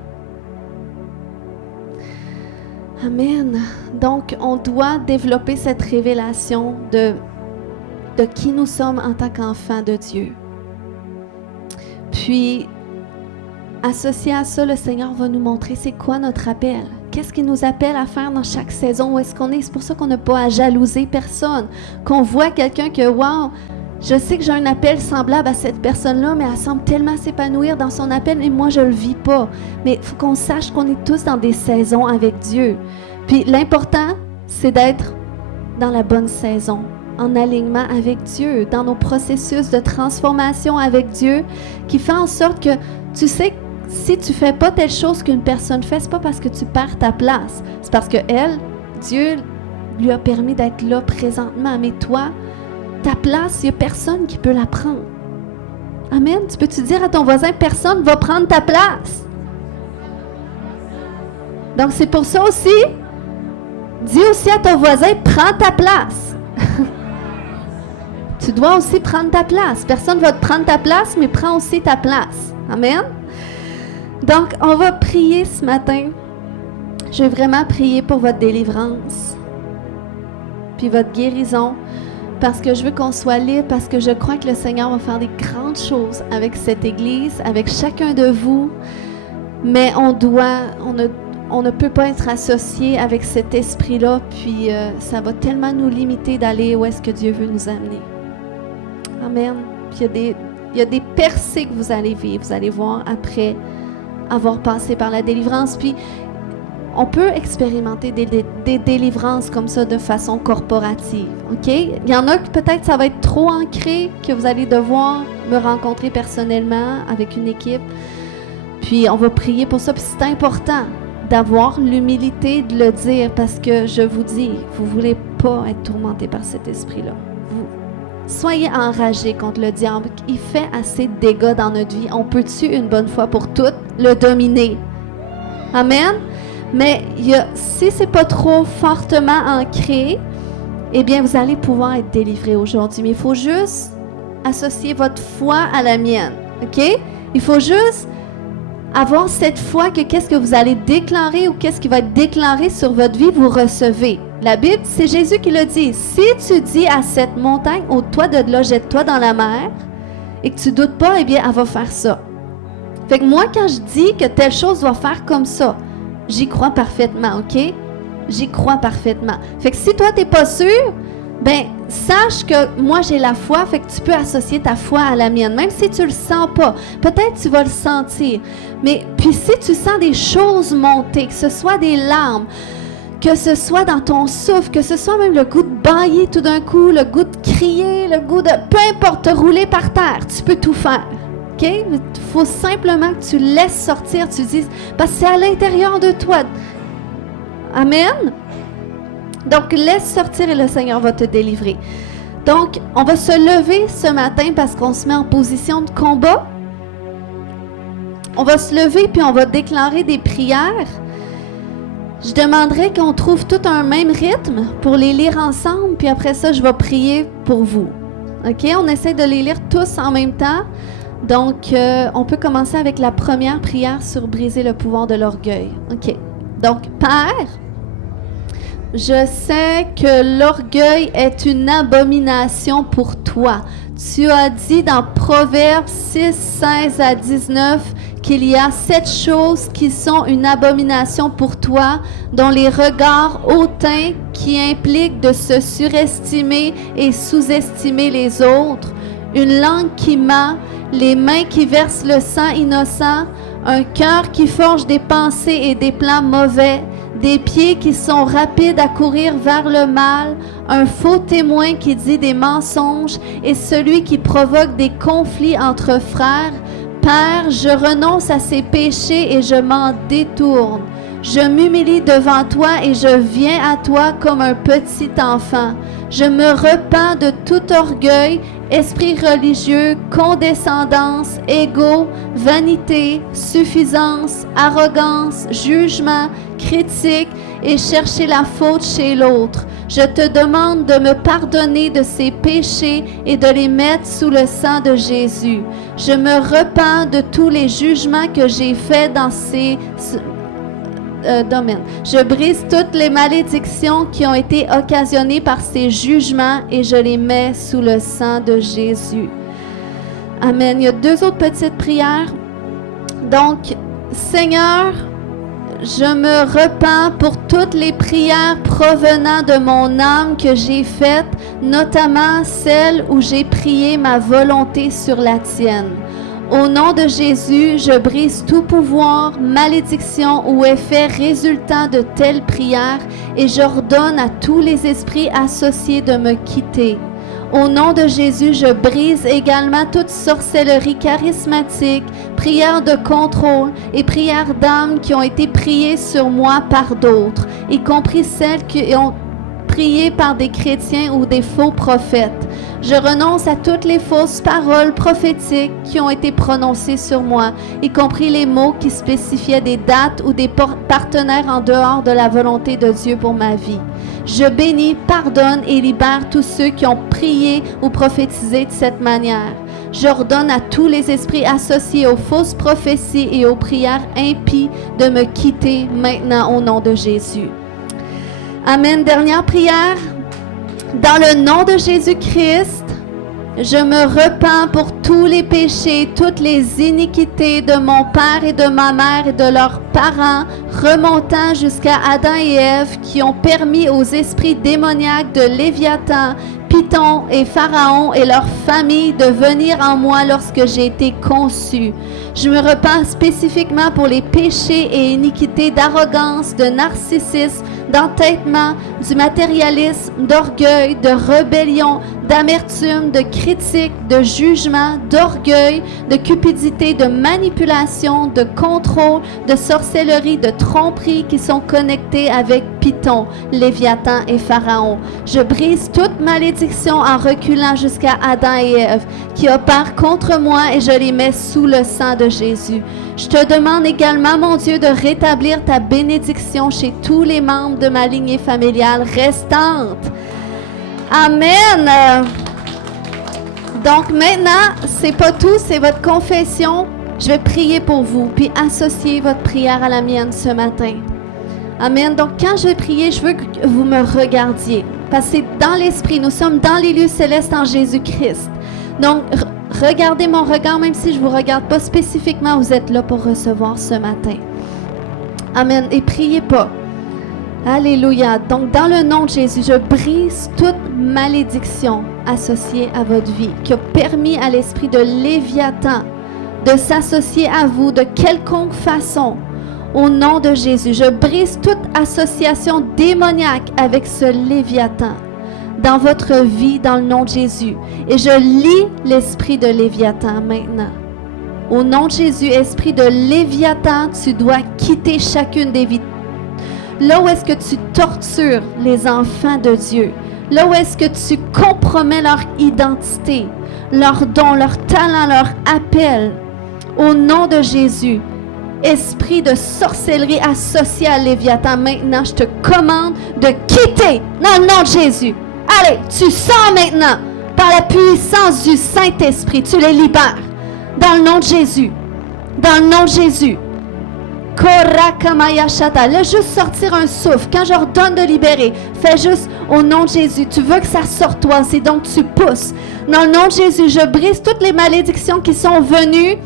Amen. Donc, on doit développer cette révélation de qui nous sommes en tant qu'enfants de Dieu. Puis, associé à ça, le Seigneur va nous montrer c'est quoi notre appel. Qu'est-ce qu'il nous appelle à faire dans chaque saison? Où est-ce qu'on est? C'est pour ça qu'on n'a pas à jalouser personne. Qu'on voit quelqu'un que, wow, je sais que j'ai un appel semblable à cette personne-là, mais elle semble tellement s'épanouir dans son appel, et moi, je ne le vis pas. Mais il faut qu'on sache qu'on est tous dans des saisons avec Dieu. Puis l'important, c'est d'être dans la bonne saison, en alignement avec Dieu, dans nos processus de transformation avec Dieu, qui fait en sorte que tu sais que si tu ne fais pas telle chose qu'une personne fait, ce n'est pas parce que tu perds ta place, c'est parce que elle, Dieu lui a permis d'être là présentement, mais toi, ta place, il n'y a personne qui peut la prendre. Amen. Tu peux-tu dire à ton voisin, personne ne va prendre ta place? Donc, c'est pour ça aussi, dis aussi à ton voisin, prends ta place. Tu dois aussi prendre ta place. Personne ne va te prendre ta place, mais prends aussi ta place. Amen. Donc, on va prier ce matin. Je vais vraiment prier pour votre délivrance, puis votre guérison, parce que je veux qu'on soit libre, parce que je crois que le Seigneur va faire des grandes choses avec cette Église, avec chacun de vous, mais on ne peut pas être associé avec cet esprit-là, puis ça va tellement nous limiter d'aller où est-ce que Dieu veut nous amener. Amen. Puis il y a des percées que vous allez vivre, vous allez voir après avoir passé par la délivrance, puis on peut expérimenter des délivrances comme ça de façon corporative, OK? Il y en a que peut-être ça va être trop ancré, que vous allez devoir me rencontrer personnellement avec une équipe. Puis on va prier pour ça. Puis c'est important d'avoir l'humilité de le dire, parce que je vous dis, vous ne voulez pas être tourmenté par cet esprit-là. Soyez enragés contre le diable. Il fait assez de dégâts dans notre vie. On peut-tu une bonne fois pour toutes le dominer? Amen? Mais si ce n'est pas trop fortement ancré, eh bien, vous allez pouvoir être délivré aujourd'hui. Mais il faut juste associer votre foi à la mienne. OK? Il faut juste avoir cette foi que qu'est-ce que vous allez déclarer ou qu'est-ce qui va être déclaré sur votre vie, vous recevez. La Bible, c'est Jésus qui le dit. Si tu dis à cette montagne, ôte-toi de là, jette-toi dans la mer, et que tu ne doutes pas, eh bien, elle va faire ça. Fait que moi, quand je dis que telle chose doit faire comme ça, j'y crois parfaitement, OK? J'y crois parfaitement. Fait que si toi, tu n'es pas sûr, ben sache que moi, j'ai la foi, fait que tu peux associer ta foi à la mienne, même si tu le sens pas. Peut-être tu vas le sentir. Mais puis si tu sens des choses monter, que ce soit des larmes, que ce soit dans ton souffle, que ce soit même le goût de bâiller tout d'un coup, le goût de crier, le goût de... Peu importe, te rouler par terre, tu peux tout faire. OK? Il faut simplement que tu laisses sortir, tu dises, parce que c'est à l'intérieur de toi. Amen? Donc, laisse sortir et le Seigneur va te délivrer. Donc, on va se lever ce matin parce qu'on se met en position de combat. On va se lever puis on va déclarer des prières. Je demanderais qu'on trouve tout un même rythme pour les lire ensemble, puis après ça, je vais prier pour vous. OK? On essaie de les lire tous en même temps. Donc, on peut commencer avec la première prière sur briser le pouvoir de l'orgueil. OK. Donc, Père, je sais que l'orgueil est une abomination pour toi. Tu as dit dans Proverbes 6, 16 à 19 qu'il y a 7 choses qui sont une abomination pour toi, dont les regards hautains qui impliquent de se surestimer et sous-estimer les autres, une langue qui ment, les mains qui versent le sang innocent, un cœur qui forge des pensées et des plans mauvais, des pieds qui sont rapides à courir vers le mal, un faux témoin qui dit des mensonges et celui qui provoque des conflits entre frères. Père, je renonce à ces péchés et je m'en détourne. Je m'humilie devant toi et je viens à toi comme un petit enfant. Je me repens de tout orgueil, esprit religieux, condescendance, égo, vanité, suffisance, arrogance, jugement, critique et chercher la faute chez l'autre. Je te demande de me pardonner de ces péchés et de les mettre sous le sang de Jésus. Je me repens de tous les jugements que j'ai faits dans ces domaines. Je brise toutes les malédictions qui ont été occasionnées par ces jugements et je les mets sous le sang de Jésus. Amen. Il y a 2 autres petites prières. Donc, Seigneur, je me repens pour toutes les prières provenant de mon âme que j'ai faites, notamment celles où j'ai prié ma volonté sur la tienne. Au nom de Jésus, je brise tout pouvoir, malédiction ou effet résultant de telles prières et j'ordonne à tous les esprits associés de me quitter. Au nom de Jésus, je brise également toute sorcellerie charismatique, prières de contrôle et prières d'âme qui ont été priées sur moi par d'autres, y compris celles qui ont prié par des chrétiens ou des faux prophètes. Je renonce à toutes les fausses paroles prophétiques qui ont été prononcées sur moi, y compris les mots qui spécifiaient des dates ou des partenaires en dehors de la volonté de Dieu pour ma vie. Je bénis, pardonne et libère tous ceux qui ont prié ou prophétisé de cette manière. J'ordonne à tous les esprits associés aux fausses prophéties et aux prières impies de me quitter maintenant au nom de Jésus. Amen. Dernière prière. Dans le nom de Jésus-Christ, je me repens pour tous les péchés, toutes les iniquités de mon père et de ma mère et de leurs parents, remontant jusqu'à Adam et Ève, qui ont permis aux esprits démoniaques de Léviathan, Python et Pharaon et leurs familles de venir en moi lorsque j'ai été conçu. Je me repens spécifiquement pour les péchés et iniquités d'arrogance, de narcissisme, d'entêtement, du matérialisme, d'orgueil, de rébellion, d'amertume, de critique, de jugement, d'orgueil, de cupidité, de manipulation, de contrôle, de sorcellerie, de tromperie qui sont connectés avec Python, Léviathan et Pharaon. Je brise toute malédiction en reculant jusqu'à Adam et Ève qui opèrent contre moi et je les mets sous le sang de Jésus. Je te demande également, mon Dieu, de rétablir ta bénédiction chez tous les membres de ma lignée familiale restante. Amen. Donc maintenant, c'est pas tout, c'est votre confession. Je vais prier pour vous, puis associer votre prière à la mienne ce matin. Amen. Donc quand je vais prier, je veux que vous me regardiez, parce que c'est dans l'esprit. Nous sommes dans les lieux célestes en Jésus-Christ. Donc regardez mon regard, même si je ne vous regarde pas spécifiquement, vous êtes là pour recevoir ce matin. Amen. Et priez pas. Alléluia. Donc, dans le nom de Jésus, je brise toute malédiction associée à votre vie qui a permis à l'esprit de Léviathan de s'associer à vous de quelconque façon. Au nom de Jésus, je brise toute association démoniaque avec ce Léviathan dans votre vie, dans le nom de Jésus. Et je lie l'esprit de Léviathan maintenant. Au nom de Jésus, esprit de Léviathan, tu dois quitter chacune des vies. Là où est-ce que tu tortures les enfants de Dieu, là où est-ce que tu compromets leur identité, leur don, leur talent, leur appel, au nom de Jésus, esprit de sorcellerie associé à Léviathan, maintenant, je te commande de quitter dans le nom de Jésus. Allez, tu sors maintenant par la puissance du Saint-Esprit, tu les libères dans le nom de Jésus, dans le nom de Jésus. Laisse juste sortir un souffle. Quand j'ordonne de libérer, fais juste au nom de Jésus. Tu veux que ça sorte toi, c'est donc tu pousses. Dans le nom de Jésus, je brise toutes les malédictions qui sont venues,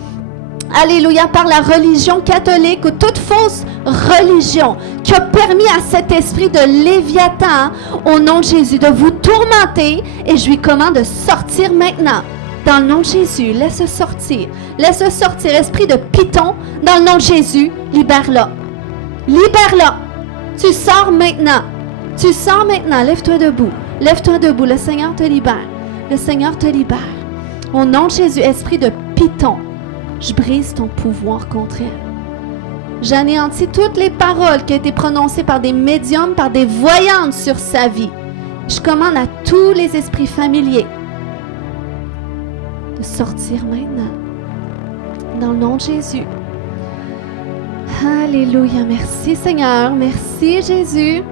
alléluia, par la religion catholique ou toute fausse religion qui a permis à cet esprit de Léviathan, au nom de Jésus, de vous tourmenter, et je lui commande de sortir maintenant. Dans le nom de Jésus, laisse sortir. Laisse sortir, esprit de Python, dans le nom de Jésus, libère-la. Libère-la. Tu sors maintenant. Tu sors maintenant. Lève-toi debout. Lève-toi debout. Le Seigneur te libère. Le Seigneur te libère. Au nom de Jésus, esprit de Python, je brise ton pouvoir contre elle. J'anéantis toutes les paroles qui ont été prononcées par des médiums, par des voyantes sur sa vie. Je commande à tous les esprits familiers de sortir maintenant. Dans le nom de Jésus. Alléluia. Merci Seigneur. Merci Jésus.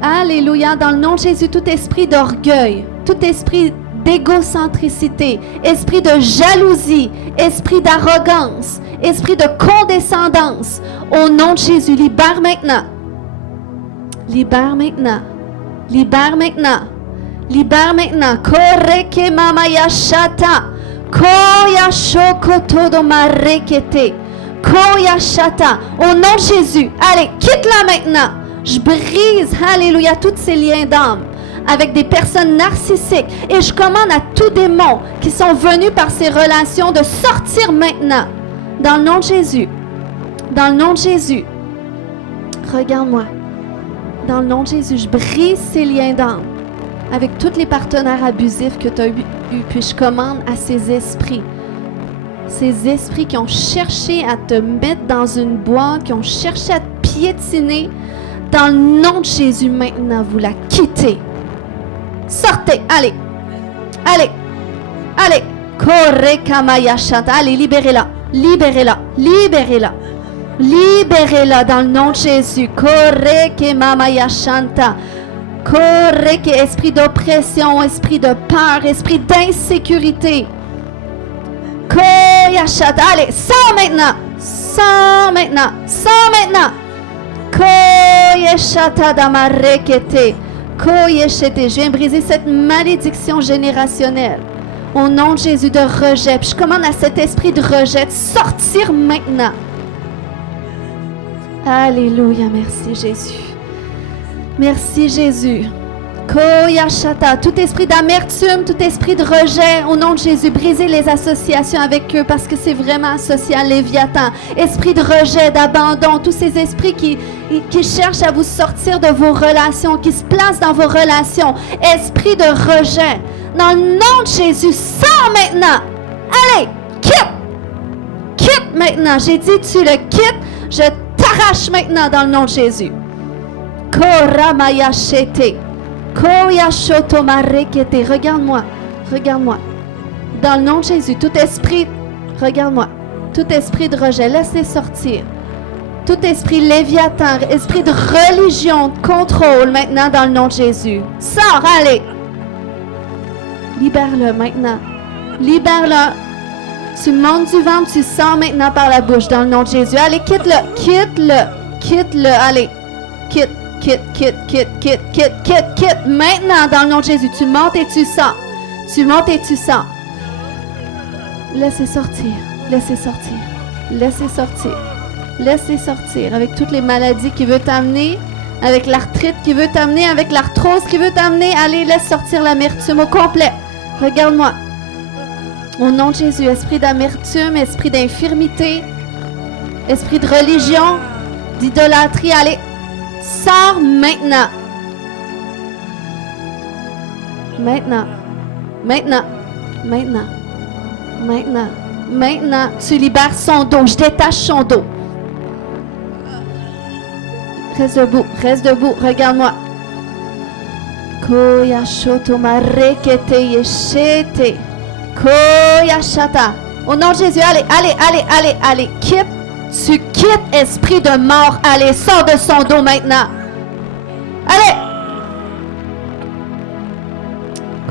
Alléluia. Dans le nom de Jésus, tout esprit d'orgueil, tout esprit d'égocentricité, esprit de jalousie, esprit d'arrogance, esprit de condescendance, au nom de Jésus, libère maintenant. Libère maintenant. Libère maintenant. Libère maintenant. Koreke mamaya shata. Koya shokoto do marekete. Koya shata. Au nom de Jésus. Allez, quitte-la maintenant. Je brise, alléluia, tous ces liens d'âme avec des personnes narcissiques. Et je commande à tous démons qui sont venus par ces relations de sortir maintenant. Dans le nom de Jésus. Dans le nom de Jésus. Regarde-moi. Dans le nom de Jésus, je brise ces liens d'âme avec tous les partenaires abusifs que tu as eu. Puis je commande à ces esprits qui ont cherché à te mettre dans une boîte, qui ont cherché à te piétiner. Dans le nom de Jésus, maintenant, vous la quittez. Sortez, allez, allez, allez. Allez, libérez-la, libérez-la, libérez-la. Libérez-la dans le nom de Jésus. Esprit d'oppression, esprit de peur, esprit d'insécurité. Allez, sors maintenant. Sors maintenant. Sors maintenant. Je viens briser cette malédiction générationnelle. Au nom de Jésus, de rejet. Puis je commande à cet esprit de rejet de sortir maintenant. Alléluia, merci Jésus. Merci Jésus. Koyashata, tout esprit d'amertume, tout esprit de rejet, au nom de Jésus, brisez les associations avec eux parce que c'est vraiment associé à Léviathan. Esprit de rejet, d'abandon, tous ces esprits qui cherchent à vous sortir de vos relations, qui se placent dans vos relations. Esprit de rejet, dans le nom de Jésus, sors maintenant. Allez, quitte. Quitte maintenant. J'ai dit tu le quittes, je t'arrache maintenant dans le nom de Jésus. Koramayashete. Regarde-moi, regarde-moi. Dans le nom de Jésus, tout esprit, regarde-moi, tout esprit de rejet, laisse-les sortir. Tout esprit léviathan, esprit de religion, de contrôle, maintenant dans le nom de Jésus. Sors, allez. Libère-le maintenant. Libère-le. Tu montes du ventre, tu sors maintenant par la bouche dans le nom de Jésus. Allez, quitte-le, quitte-le, quitte-le, allez, quitte. Quitte. Maintenant, dans le nom de Jésus, tu montes et tu sors. Tu montes et tu sors. Laissez sortir. Laissez sortir. Laissez sortir. Laissez sortir avec toutes les maladies qu'il veut t'amener. avec l'arthrite qui veut t'amener, avec l'arthrose qui veut t'amener. Allez, laisse sortir l'amertume au complet. Regarde-moi. Au nom de Jésus, esprit d'amertume, esprit d'infirmité, esprit de religion, d'idolâtrie, allez, sors maintenant. Maintenant. Maintenant. Maintenant. Maintenant. Maintenant. Tu libères son dos. Je détache son dos. Reste debout. Reste debout. Regarde-moi. Koya shoto marekete yeshete. Koya shata. Au nom de Jésus, allez, allez, allez, allez, allez. Quitte. Tu quittes esprit de mort. Allez, sors de son dos maintenant. Allez.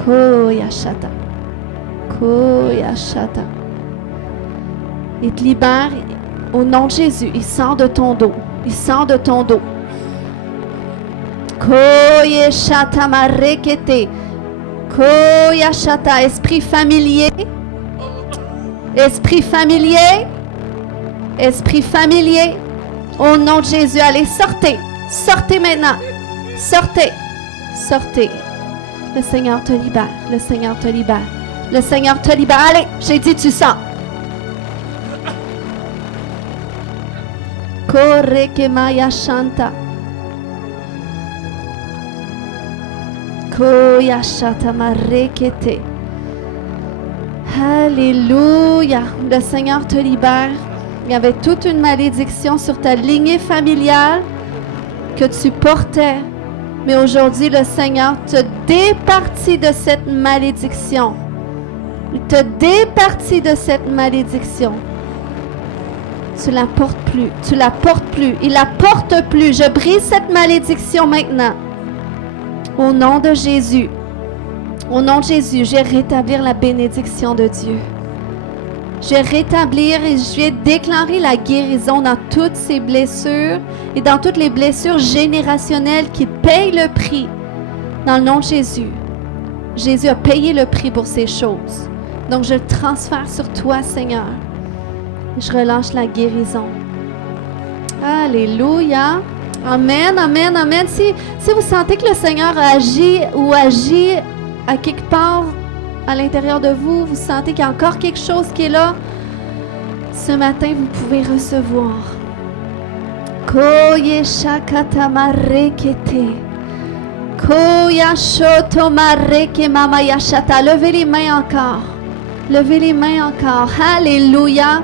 Koya shata. Koya shata. Il te libère au nom de Jésus. Il sort de ton dos. Il sort de ton dos. Koya shata marekete. Koya shata. Esprit familier. Esprit familier. Esprit familier. Au nom de Jésus. Allez, sortez. Sortez maintenant. Sortez. Sortez. Le Seigneur te libère. Le Seigneur te libère. Le Seigneur te libère. Allez, j'ai dit tu sors. Koreke maya shanta. Koya shata marekete. Alléluia. Le Seigneur te libère. Il y avait toute une malédiction sur ta lignée familiale que tu portais. Mais aujourd'hui, le Seigneur te départit de cette malédiction. Il te départit de cette malédiction. Tu la portes plus. Tu la portes plus. Il la porte plus. Je brise cette malédiction maintenant. Au nom de Jésus. Au nom de Jésus, je vais rétablir la bénédiction de Dieu. Je vais rétablir et je vais déclarer la guérison dans toutes ces blessures et dans toutes les blessures générationnelles qui payent le prix. Dans le nom de Jésus. Jésus a payé le prix pour ces choses. Donc, je le transfère sur toi, Seigneur. Je relâche la guérison. Alléluia. Amen, amen, amen. Si vous sentez que le Seigneur agit à quelque part à l'intérieur de vous, vous sentez qu'il y a encore quelque chose qui est là, ce matin, vous pouvez recevoir. Koye shakata marekete. Koya shoto mareke mama yashata. Levez les mains encore. Levez les mains encore. Alléluia.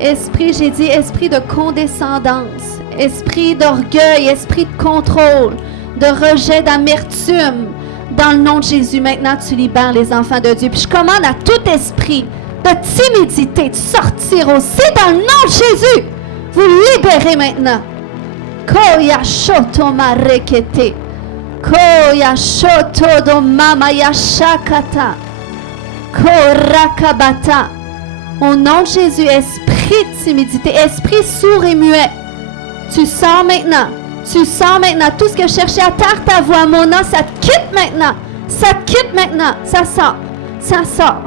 Esprit, j'ai dit esprit de condescendance, esprit d'orgueil, esprit de contrôle, de rejet, d'amertume. Dans le nom de Jésus, maintenant, tu libères les enfants de Dieu. Puis je commande à tout esprit de timidité de sortir aussi dans le nom de Jésus. Vous libérez maintenant. Koya shoto marekete. Koya shoto do mama yashakata. Korakabata. Au nom de Jésus, esprit de timidité, esprit sourd et muet, tu sors maintenant. Tu sors maintenant. Tout ce que je cherchais à taire ta voix, mon nom, ça te quitte maintenant. Ça te quitte maintenant. Ça sort. Ça sort.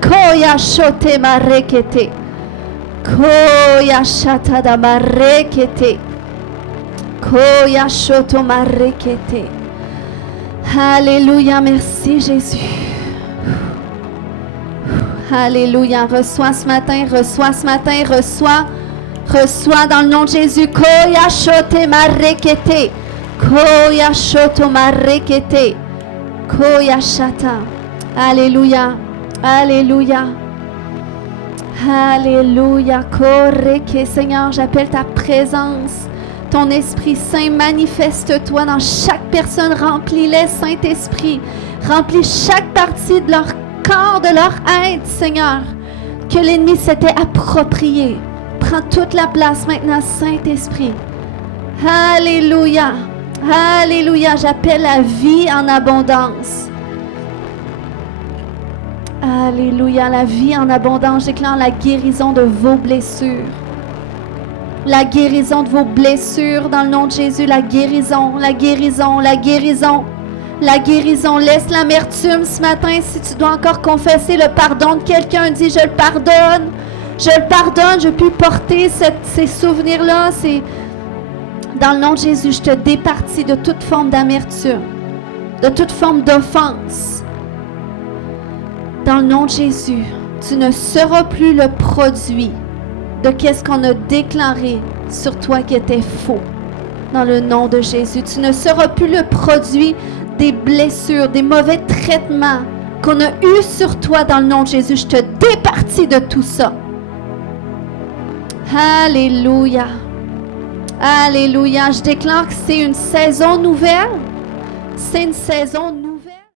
Koya shote marekete. Koya shatada marekete. Koya shoto marekete. Alléluia. Merci Jésus. Alléluia. Reçois ce matin, reçois ce matin, reçois. Reçois dans le nom de Jésus. Koya shote marekete. Koya shoto marekete. Koya shata. Alléluia. Alléluia. Alléluia. Koreke. Seigneur, j'appelle ta présence. Ton Esprit Saint, manifeste-toi dans chaque personne. Remplis-les, Saint-Esprit. Remplis chaque partie de leur corps, de leur être, Seigneur. Que l'ennemi s'était approprié. Prends toute la place maintenant, Saint-Esprit. Alléluia. Alléluia. J'appelle la vie en abondance. Alléluia. La vie en abondance. J'éclaire la guérison de vos blessures. La guérison de vos blessures dans le nom de Jésus. La guérison, la guérison, la guérison. La guérison. Laisse l'amertume ce matin. Si tu dois encore confesser le pardon de quelqu'un, dis je le pardonne. Je le pardonne. Je ne peux plus porter ces souvenirs-là. Dans le nom de Jésus, je te départis de toute forme d'amertume, de toute forme d'offense. Dans le nom de Jésus, tu ne seras plus le produit de qu'est-ce qu'on a déclaré sur toi qui était faux. Dans le nom de Jésus, tu ne seras plus le produit des blessures, des mauvais traitements qu'on a eus sur toi dans le nom de Jésus. Je te départis de tout ça. Alléluia. Alléluia. Je déclare que c'est une saison nouvelle. C'est une saison nouvelle.